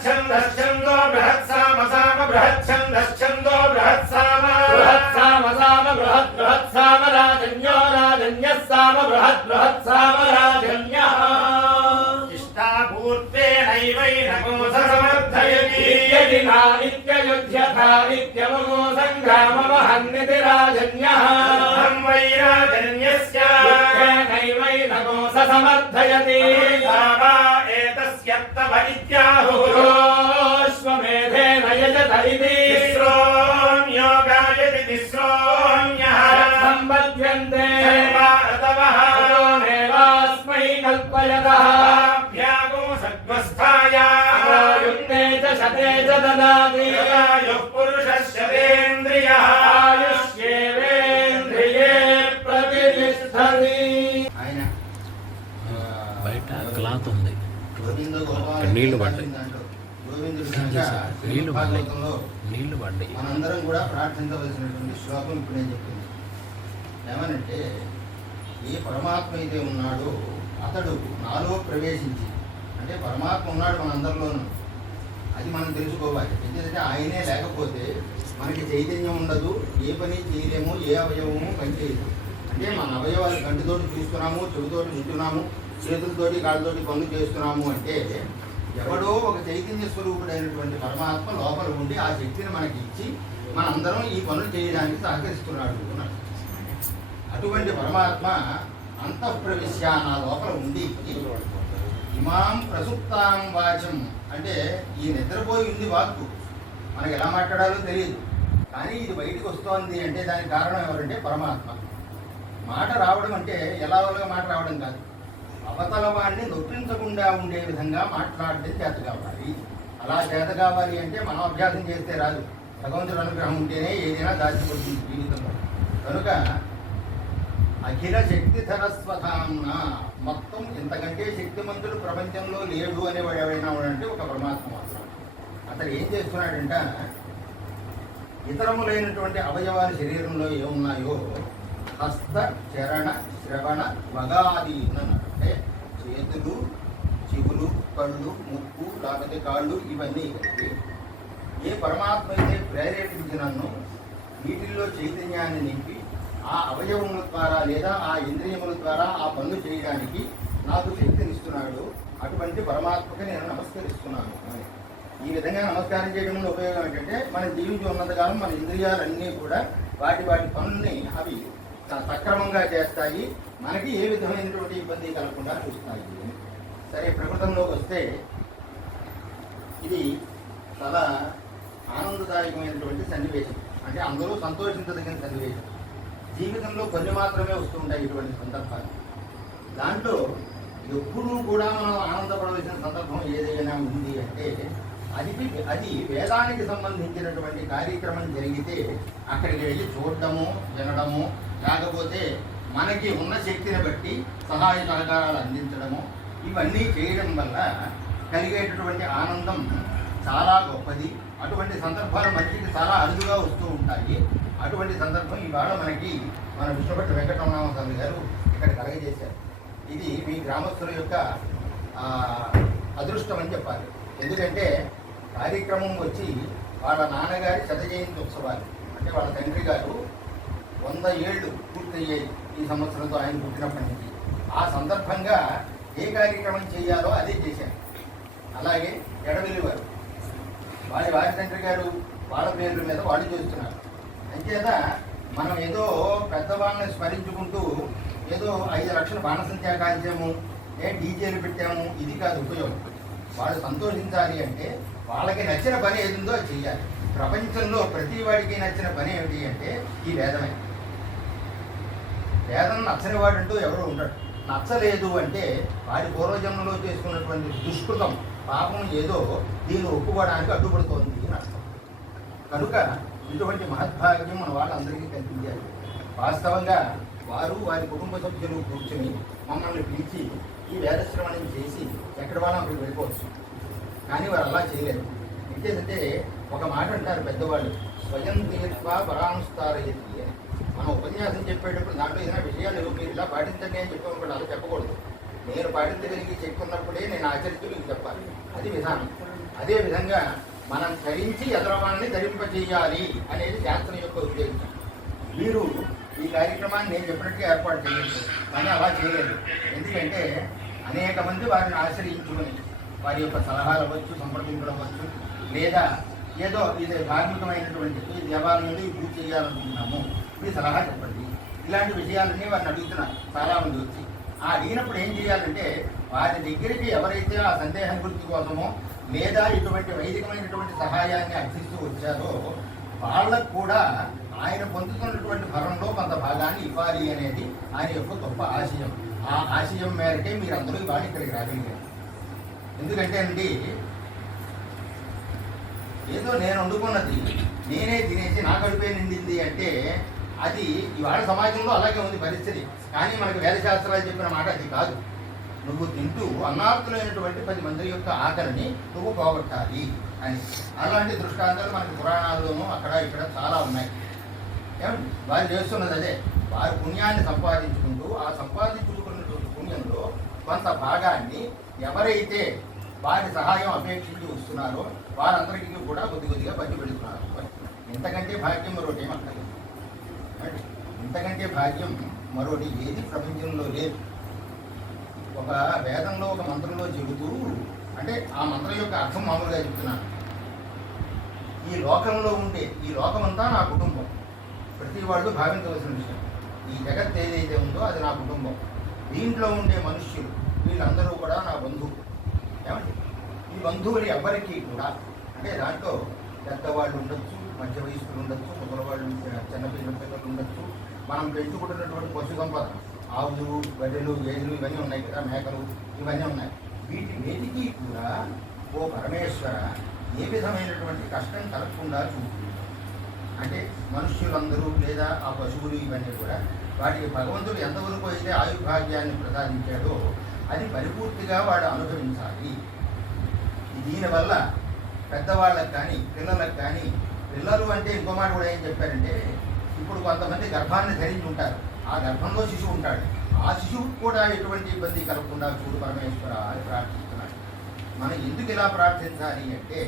छन्दो बृहत् साम बृहत् छन्दो बृहत् साम बृहत् साम राजन्यः साम बृहत् साम राजन्यः इष्टापूर्तेनैवैनमो समर्थयति यदिना इत्ययुध्यथा इत्यमो सङ्ग्रामवहन्निति राजन्यः वैराजन्यस्य नैवैनमो समर्थयति एतस्यत्तव इत्याहुश्वमेधेन यजत इति तिस्रोऽन्योगायति तिस्रोऽन्यः सम्बध्यन्ते सर्वातवः नेवास्मै कल्पयतः भ्यागो सद्वस्थायायुक्ते च शते च ददाति आयुः पुरुषश्शतेन्द्रियः आयुष्येवेन्द्रिये प्रतिष्ठति బయట క్లాత్ ఉంది నీళ్లు పడ్డాయి నీళ్లు పడ్డాయి మనందరం కూడా ప్రార్థించవలసినటువంటి శ్లోకం ఇప్పుడు నేను చెప్పింది ఏమనంటే ఏ పరమాత్మ అయితే ఉన్నాడో అతడు నాలో ప్రవేశించి అంటే పరమాత్మ ఉన్నాడు మనందరిలోనూ అది మనం తెలుసుకోవాలి. ఎందుకంటే ఆయనే లేకపోతే మనకి చైతన్యం ఉండదు, ఏ పని చేయలేము, ఏ అవయవము పనిచేయదు. అంటే మన అవయవాలు కంటితోటి చూస్తున్నాము, చెవితోటి వింటున్నాము, చేతులతోటి కాళ్ళతోటి పనులు చేస్తున్నాము అంటే ఎవడో ఒక చైతన్య స్వరూపుడైనటువంటి పరమాత్మ లోపల ఉండి ఆ శక్తిని మనకి ఇచ్చి మనందరం ఈ పనులు చేయడానికి సహకరిస్తున్నాడు. అటువంటి పరమాత్మ అంతఃప్రవిశ్య నా లోపల ఉండి ఇమాం ప్రసుప్తాం వాచం అంటే ఈ నిద్రపోయి ఉంది వాక్కు, మనకి ఎలా మాట్లాడాలో తెలియదు, కానీ ఇది బయటకు వస్తోంది అంటే దానికి కారణం ఎవరంటే పరమాత్మ. మాట రావడం అంటే ఎలా మాట రావడం కాదు, అవతల వాడిని నొప్పించకుండా ఉండే విధంగా మాట్లాడడం చేత కావాలి. అలా చేత కావాలి అంటే మనం అభ్యాసం చేస్తే రాదు, భగవంతుడి అనుగ్రహం ఉంటేనే ఏదైనా దాచిపడుతుంది జీవితంలో. కనుక అఖిల శక్తిధరస్వధాంన మొత్తం ఇంతకంటే శక్తిమంతుడు ప్రపంచంలో లేడు అనేవాడు ఎవరైనా ఉన్నాడంటే ఒక పరమాత్మ మాత్రం. అతడు ఏం చేస్తున్నాడంట, ఇతరములైనటువంటి అవయవాలు శరీరంలో ఏమున్నాయో హస్త చరణ శ్రవణ వగాదీన అంటే చేతులు, చెవులు, కళ్ళు, ముక్కు, లేకపోతే కాళ్ళు ఇవన్నీ కలిపి ఏ పరమాత్మ అయితే ప్రేరేపించినను వీటిల్లో చైతన్యాన్ని నింపి ఆ అవయవముల ద్వారా లేదా ఆ ఇంద్రియముల ద్వారా ఆ పనులు చేయడానికి నాకు శక్తినిస్తున్నాడు. అటువంటి పరమాత్మకి నేను నమస్కరిస్తున్నాను. ఈ విధంగా నమస్కారం చేయడం వల్ల ఉపయోగం ఏంటంటే మనం జీవించి ఉన్నంతకాలం మన ఇంద్రియాలన్నీ కూడా వాటి పనుల్ని అవి సక్రమంగా చేస్తాయి, మనకి ఏ విధమైనటువంటి ఇబ్బంది కలగకుండా చూస్తాయి. సరే, ప్రకృతంలోకి వస్తే ఇది చాలా ఆనందదాయకమైనటువంటి సన్నివేశం, అంటే అందరూ సంతోషించదగిన సన్నివేశం. జీవితంలో కొన్ని మాత్రమే వస్తూ ఉంటాయి ఇటువంటి సందర్భాలు. దాంట్లో ఎప్పుడూ కూడా మనం ఆనందపడవలసిన సందర్భం ఏదైనా ఉంది అంటే అది వేదానికి సంబంధించినటువంటి కార్యక్రమం జరిగితే అక్కడికి వెళ్ళి చూడటము, వినడము, లేకపోతే మనకి ఉన్న శక్తిని బట్టి సహాయ సహకారాలు అందించడము, ఇవన్నీ చేయడం వల్ల కలిగేటటువంటి ఆనందం చాలా గొప్పది. అటువంటి సందర్భాలు మనిషికి చాలా అరుదుగా వస్తూ ఉంటాయి. అటువంటి సందర్భం ఇవాళ మనకి మన విష్ణుపట్టి వెంకటరమణస్వామి గారు ఇక్కడ కలగజేశారు. ఇది మీ గ్రామస్తుల యొక్క అదృష్టం అని చెప్పాలి. ఎందుకంటే కార్యక్రమం వచ్చి వాళ్ళ నాన్నగారి శత జయంతి ఉత్సవాలు, అంటే వాళ్ళ తండ్రి గారు 100 ఏళ్ళు పూర్తయ్యాయి ఈ సంవత్సరంతో ఆయన పుట్టినప్పటి నుంచి. ఆ సందర్భంగా ఏ కార్యక్రమం చేయాలో అదే చేశారు. అలాగే ఎడవెల్లి వారి తండ్రి గారు వాళ్ళ పేర్ల మీద వాళ్ళు చేస్తున్నారు. అంచేత మనం ఏదో పెద్దవాళ్ళని స్మరించుకుంటూ ఏదో 5 లక్షల బాణసంఖ్యా కాల్చాము, డీజేలు పెట్టాము, ఇది కాదు ఉపయోగం. వాళ్ళు సంతోషించాలి అంటే వాళ్ళకి నచ్చిన పని ఏదుందో అది చెయ్యాలి. ప్రపంచంలో ప్రతి వాడికి నచ్చిన పని ఏమిటి అంటే ఈ వేదమే. వేదం నచ్చని వాడంటూ ఎవరు ఉండడు. నచ్చలేదు అంటే వాడి పూర్వజన్మలో చేసుకున్నటువంటి దుష్కృతం పాపం ఏదో దీన్ని ఒప్పుకోవడానికి అడ్డుపడుతోంది అని అర్థం. కనుక ఇటువంటి మహద్భాగ్యం మన వాళ్ళందరికీ కల్పించాలి. వాస్తవంగా వారు వారి కుటుంబ సభ్యులు కూర్చొని మమ్మల్ని పిలిచి ఈ వేదశ్రవణం చేసి ఎక్కడ వాళ్ళం అక్కడికి వెళ్ళిపోవచ్చు. కానీ వారు అలా చేయలేదు. ఇంకేంటంటే ఒక మాట అంటారు పెద్దవాళ్ళు, స్వయం తీర్వ పరాంస్తారయతి అని. మనం ఉపన్యాసం చెప్పేటప్పుడు దాంట్లో ఏదైనా విషయాలు మీరు ఇలా పాటించండి అని చెప్పకుండా అలా చెప్పకూడదు. నేను పాటించగలిగి చెప్పుకున్నప్పుడే నేను ఆచరించి మీకు చెప్పాలి. అది విధానం. అదేవిధంగా మనం ధరించి ఎదరవాళ్ళని ధరింపజేయాలి అనేది శాస్త్రం యొక్క ఉద్దేశం. వీరు ఈ కార్యక్రమాన్ని నేను చెప్పినట్టుగా ఏర్పాటు చేయలేదు, కానీ అలా చేయలేదు. ఎందుకంటే అనేక మంది వారిని ఆశ్రయించుకొని వారి యొక్క సలహాలు అవ్వచ్చు, సంప్రదింపులు అవ్వచ్చు, లేదా ఏదో ఇది ధార్మికమైనటువంటి ఈ దేవాలయంలో ఈ పూజ చేయాలనుకుంటున్నాము, మీ సలహా చెప్పండి, ఇలాంటి విషయాలన్నీ వారిని అడుగుతున్నారు చాలామంది వచ్చి. ఆ అడిగినప్పుడు ఏం చేయాలంటే వారి దగ్గరికి ఎవరైతే ఆ సందేహ నివృత్తి కోసమో లేదా ఇటువంటి వైదికమైనటువంటి సహాయాన్ని అర్థిస్తూ వచ్చారో వాళ్ళకు కూడా ఆయన పొందుతున్నటువంటి ఫలంలో కొంత భాగాన్ని ఇవ్వాలి అనేది ఆయన యొక్క గొప్ప ఆశయం. ఆ ఆశయం మేరకే మీరందరూ ఇవాళ ఇక్కడికి రాగలిగారు. ఎందుకంటే అండి, ఏదో నేను వండుకున్నది నేనే తినేసి నా కడుపే నిండింది అంటే అది ఇవాళ సమాజంలో అలాగే ఉంది పరిస్థితి. కానీ మనకు వేదశాస్త్రాలు చెప్పిన మాట అది కాదు. నువ్వు తింటూ అన్నార్థులైనటువంటి 10 మంది యొక్క ఆకలిని నువ్వు పోగొట్టాలి అని. అలాంటి దృష్టాంతాలు మనకి పురాణాల్లోనూ అక్కడ ఇక్కడ చాలా ఉన్నాయి. ఏమండి, వారు చేస్తున్నది అదే. వారు పుణ్యాన్ని సంపాదించుకుంటూ ఆ సంపాదించుకున్నటువంటి పుణ్యంలో కొంత భాగాన్ని ఎవరైతే వారి సహాయం అపేక్షించి వస్తున్నారో వారందరికీ కూడా కొద్దిగా పట్టి పెడుతున్నారు. ఇంతకంటే భాగ్యం మరొకటి ఏమక్కర్లేదు. ఇంతకంటే భాగ్యం మరొకటి ఏది ప్రపంచంలో లేదు. ఒక వేదంలో ఒక మంత్రంలో చెబుతూ, అంటే ఆ మంత్రం యొక్క అర్థం మామూలుగా చెప్తున్నాను. ఈ లోకంలో ఉండే ఈ లోకమంతా నా కుటుంబం. ప్రతి వాళ్ళు భావించవలసిన విషయం. ఈ జగత్ ఏదైతే ఉందో అది నా కుటుంబం. దీంట్లో ఉండే మనుష్యులు వీళ్ళందరూ కూడా నా బంధువులు. ఏమండి, ఈ బంధువులు ఎవ్వరికీ కూడా, అంటే దాంట్లో పెద్దవాళ్ళు ఉండొచ్చు, మధ్య వయస్కులు ఉండొచ్చు, ముసలివాళ్ళు, చిన్నపిల్లలు ఉండొచ్చు, మనం పెంచుకుంటున్నటువంటి పశు సంపద, ఆవులు, గడ్డలు, గేదెలు ఇవన్నీ ఉన్నాయి కదా, మేకలు ఇవన్నీ ఉన్నాయి. వీటి వేటికి కూడా ఓ పరమేశ్వర ఏ విధమైనటువంటి కష్టం కలగకుండా చూస్తుంది. అంటే మనుష్యులందరూ లేదా ఆ పశువులు ఇవన్నీ కూడా వాటికి భగవంతుడు ఎంతవరకు అయితే ఆయుర్భాగ్యాన్ని ప్రసాదించాడో అది పరిపూర్తిగా వాడు అనుభవించాలి. దీనివల్ల పెద్దవాళ్ళకి కానీ పిల్లలకు కానీ, పిల్లలు అంటే ఇంకో మాట కూడా ఏం చెప్పారంటే, ఇప్పుడు కొంతమంది గర్భాన్ని ధరించి ఉంటారు, ఆ గర్భంలో శిశువు ఉంటాడు, ఆ శిశువుకు కూడా ఎటువంటి ఇబ్బంది కలగకుండా చూడు పరమేశ్వర అని ప్రార్థిస్తున్నాడు. మనం ఎందుకు ఇలా ప్రార్థించాలి అంటే,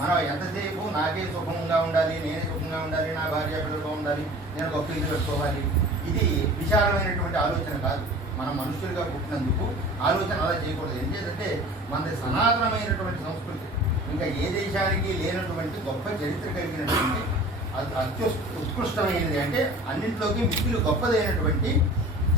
మనం ఎంతసేపు నాకే సుఖంగా ఉండాలి, నేనే సుఖంగా ఉండాలి, నా భార్య పిల్లలతో ఉండాలి, నేను గొప్ప ఇల్లు పెట్టుకోవాలి, ఇది విశాలమైనటువంటి ఆలోచన కాదు. మనం మనుషులుగా పుట్టినందుకు ఆలోచన అలా చేయకూడదు. ఎందుకంటే మనది సనాతనమైనటువంటి సంస్కృతి, ఇంకా ఏ దేశానికి లేనటువంటి గొప్ప చరిత్ర కలిగినటువంటి ఉత్కృష్టమైనది, అంటే అన్నింటిలోకి మిక్కిలి గొప్పదైనటువంటి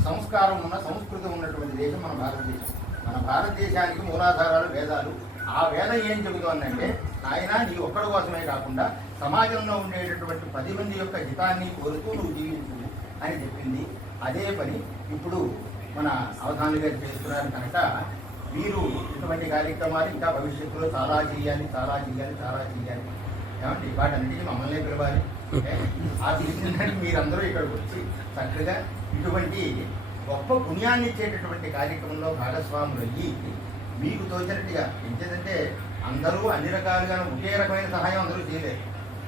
సంస్కారం ఉన్న సంస్కృతి ఉన్నటువంటి దేశం మన భారతదేశం. మన భారతదేశానికి మూలాధారాలు వేదాలు. ఆ వేదం ఏం చెబుతోందంటే, ఆయన నీ ఒక్కడి కోసమే కాకుండా సమాజంలో ఉండేటటువంటి 10 మంది యొక్క హితాన్ని కోరుతూ నువ్వు జీవించు అని చెప్పింది. అదే పని ఇప్పుడు మన అవధానులు గారు చేస్తున్నారు. కనుక వీరు ఇటువంటి కార్యక్రమాలు ఇంకా భవిష్యత్తులో చాలా చేయాలి. ఏమండి, వాటన్నిటికీ మమ్మల్ని పిలవాలి. ఆ పిలిచినట్టు మీరందరూ ఇక్కడికి వచ్చి చక్కగా ఇటువంటి గొప్ప పుణ్యాన్ని ఇచ్చేటటువంటి కార్యక్రమంలో భాగస్వాములు అయ్యి మీకు తోచినట్టుగా. ఏంటంటే అందరూ అన్ని రకాలుగా ఒకే రకమైన సహాయం అందరూ చేయలేరు.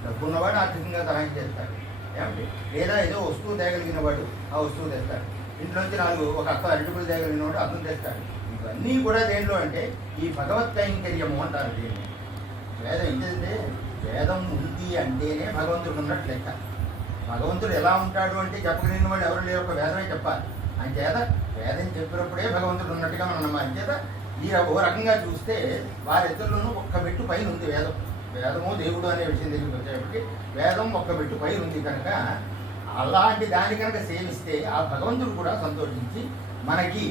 డబ్బు ఉన్నవాడు ఆర్థికంగా సహాయం చేస్తాడు, ఏమండి, లేదా ఏదో వస్తువు తేగలిగిన వాడు ఆ వస్తువు తెస్తాడు. ఇంట్లోంచి 4 ఒక అక్క అరటిపులు తేగలిగిన వాడు అర్థం తెస్తాడు. ఇవన్నీ కూడా దేంట్లో అంటే ఈ భగవత్ కైంకర్యము అంటారు దీన్ని. వేదం ఏంటంటే, వేదం ఉంది అంటేనే భగవంతుడు ఉన్నట్టు లెక్క. భగవంతుడు ఎలా ఉంటాడు అంటే చెప్పగలిగిన వాళ్ళు ఎవరు లేరు, ఒక వేదమే చెప్పాలి. అంచేత వేదం చెప్పినప్పుడే భగవంతుడు ఉన్నట్టుగా మనం నమ్మాలి. అంచేత ఈ ఓ రకంగా చూస్తే వారిద్దరిలోనూ ఒక్క మెట్టు పైన ఉంది వేదం. వేదము దేవుడు అనే విషయం దగ్గరికి వచ్చేటప్పటికి వేదం ఒక్క మెట్టు పైన ఉంది కనుక అలాంటి దాన్ని కనుక సేవిస్తే ఆ భగవంతుడు కూడా సంతోషించి మనకి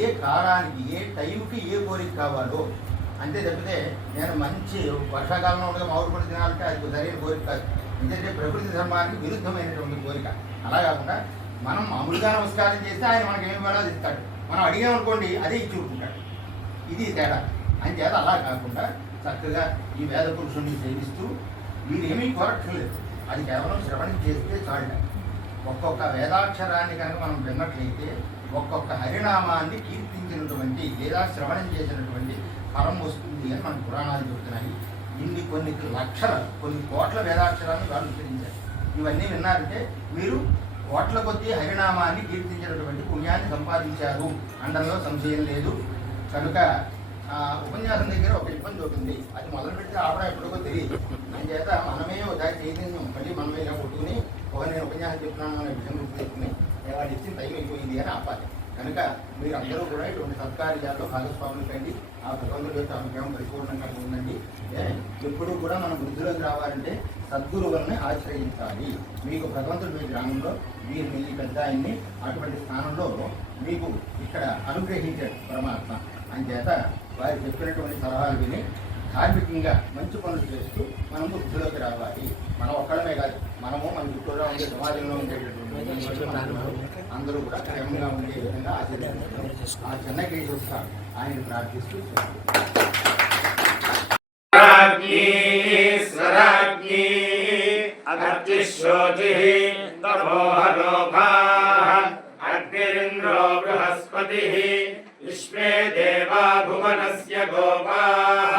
ఏ కాలానికి ఏ టైంకి ఏ కోరిక కావాలో, అంతే తప్పితే నేను మంచి వర్షాకాలంలో ఉండగా మామిడి పండు తినాలంటే అది సరైన కోరిక కాదు. ఎందుకంటే ప్రకృతి ధర్మానికి విరుద్ధమైనటువంటి కోరిక. అలా కాకుండా మనం మామూలుగా నమస్కారం చేస్తే ఆయన మనకి ఏమి వేళ ఇస్తాడు, మనం అడిగామనుకోండి అదే ఇచ్చి ఊరుకుంటాడు. ఇది తేడా. అంచేత అలా కాకుండా చక్కగా ఈ వేద పురుషుణ్ణి సేవిస్తూ వీరేమీ కోరట్లేదు, అది కేవలం శ్రవణం చేస్తే చాలు. ఒక్కొక్క వేదాక్షరాన్ని కనుక మనం విన్నట్లయితే ఒక్కొక్క హరినామాన్ని కీర్తించినటువంటి లేదా శ్రవణం చేసినటువంటి ఫలం వస్తుంది అని మన పురాణాలు చెబుతున్నాయి. ఇన్ని కొన్ని లక్షల కొన్ని కోట్ల వేదాక్షరాలను వాళ్ళు ఉచ్చరించారు. ఇవన్నీ విన్నారంటే మీరు కోట్ల కొద్దీ హరినామాన్ని కీర్తించినటువంటి పుణ్యాన్ని సంపాదించారు అనడంలో సంశయం లేదు. కనుక ఉపన్యాసం దగ్గర ఒక ఇబ్బంది అవుతుంది, అది మొదలు పెడితే ఆపడం ఎప్పటికో తెలియదు. అందుచేత మనమే ఒకసారి చైతన్యం మళ్ళీ మనమే ఇలా కొట్టుకుని నేను ఉపన్యాసం చెప్తున్నాను అనే విషయం గుర్తు తెచ్చుకుని వాడు ఇచ్చిన టైం అయిపోయింది అని ఆపాలి. కనుక మీరు అందరూ కూడా ఇటువంటి సత్కార్యాల్లో భాగస్వాములు కండి. ఆ భగవంతుడి యొక్క అనుగ్రహం పరిపూర్ణంగా ఉందండి. ఎప్పుడూ కూడా మనం వృద్ధిలోకి రావాలంటే సద్గురువుల్ని ఆశ్రయించాలి. మీకు భగవంతుడు మీ గ్రామంలో వీరిని ఈ పెద్ద ఆయన్ని అటువంటి స్థానంలో మీకు ఇక్కడ అనుగ్రహించాడు పరమాత్మ. అంచేత వారు చెప్పినటువంటి సలహాలు విని ధార్మికంగా మంచి పనులు చేస్తూ మనం వృద్ధిలోకి రావాలి. మనం ఒక్కడమే కాదు, మనము మన చుట్టూరా ఉండే సమాజంలో ఉండేటటువంటి అందరూ కూడా క్షేమంగా ఉండే విధంగా ఆచరించారు. ఆ చిన్న కేసు వస్తారు ఆయన ప్రార్థిస్తూ అగ్నిరింద్రో బృహస్పతి విశ్వే దేవా భువనస్య గోపాః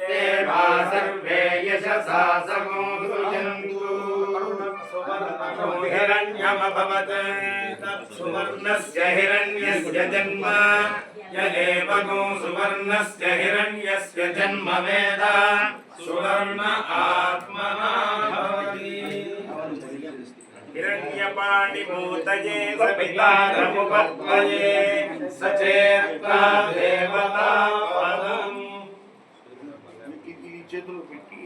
దేవా సర్వే యశసా సమోధుజంతు హిరణ్యమభవత్ సువర్ణస్య హిరణ్యస్య జన్మ యదేవగో సువర్ణస్య హిరణ్యస్య జన్మ వేద సువర్ణ ఆత్మనా భవతి హిరణ్యపాణిమూతయే సపితారముపత్వయే సచేత్తా దేవతా పదం. చేతులు పెట్టి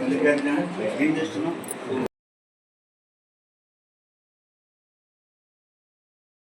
ఎందుకంటే ఏం చేస్తున్నాం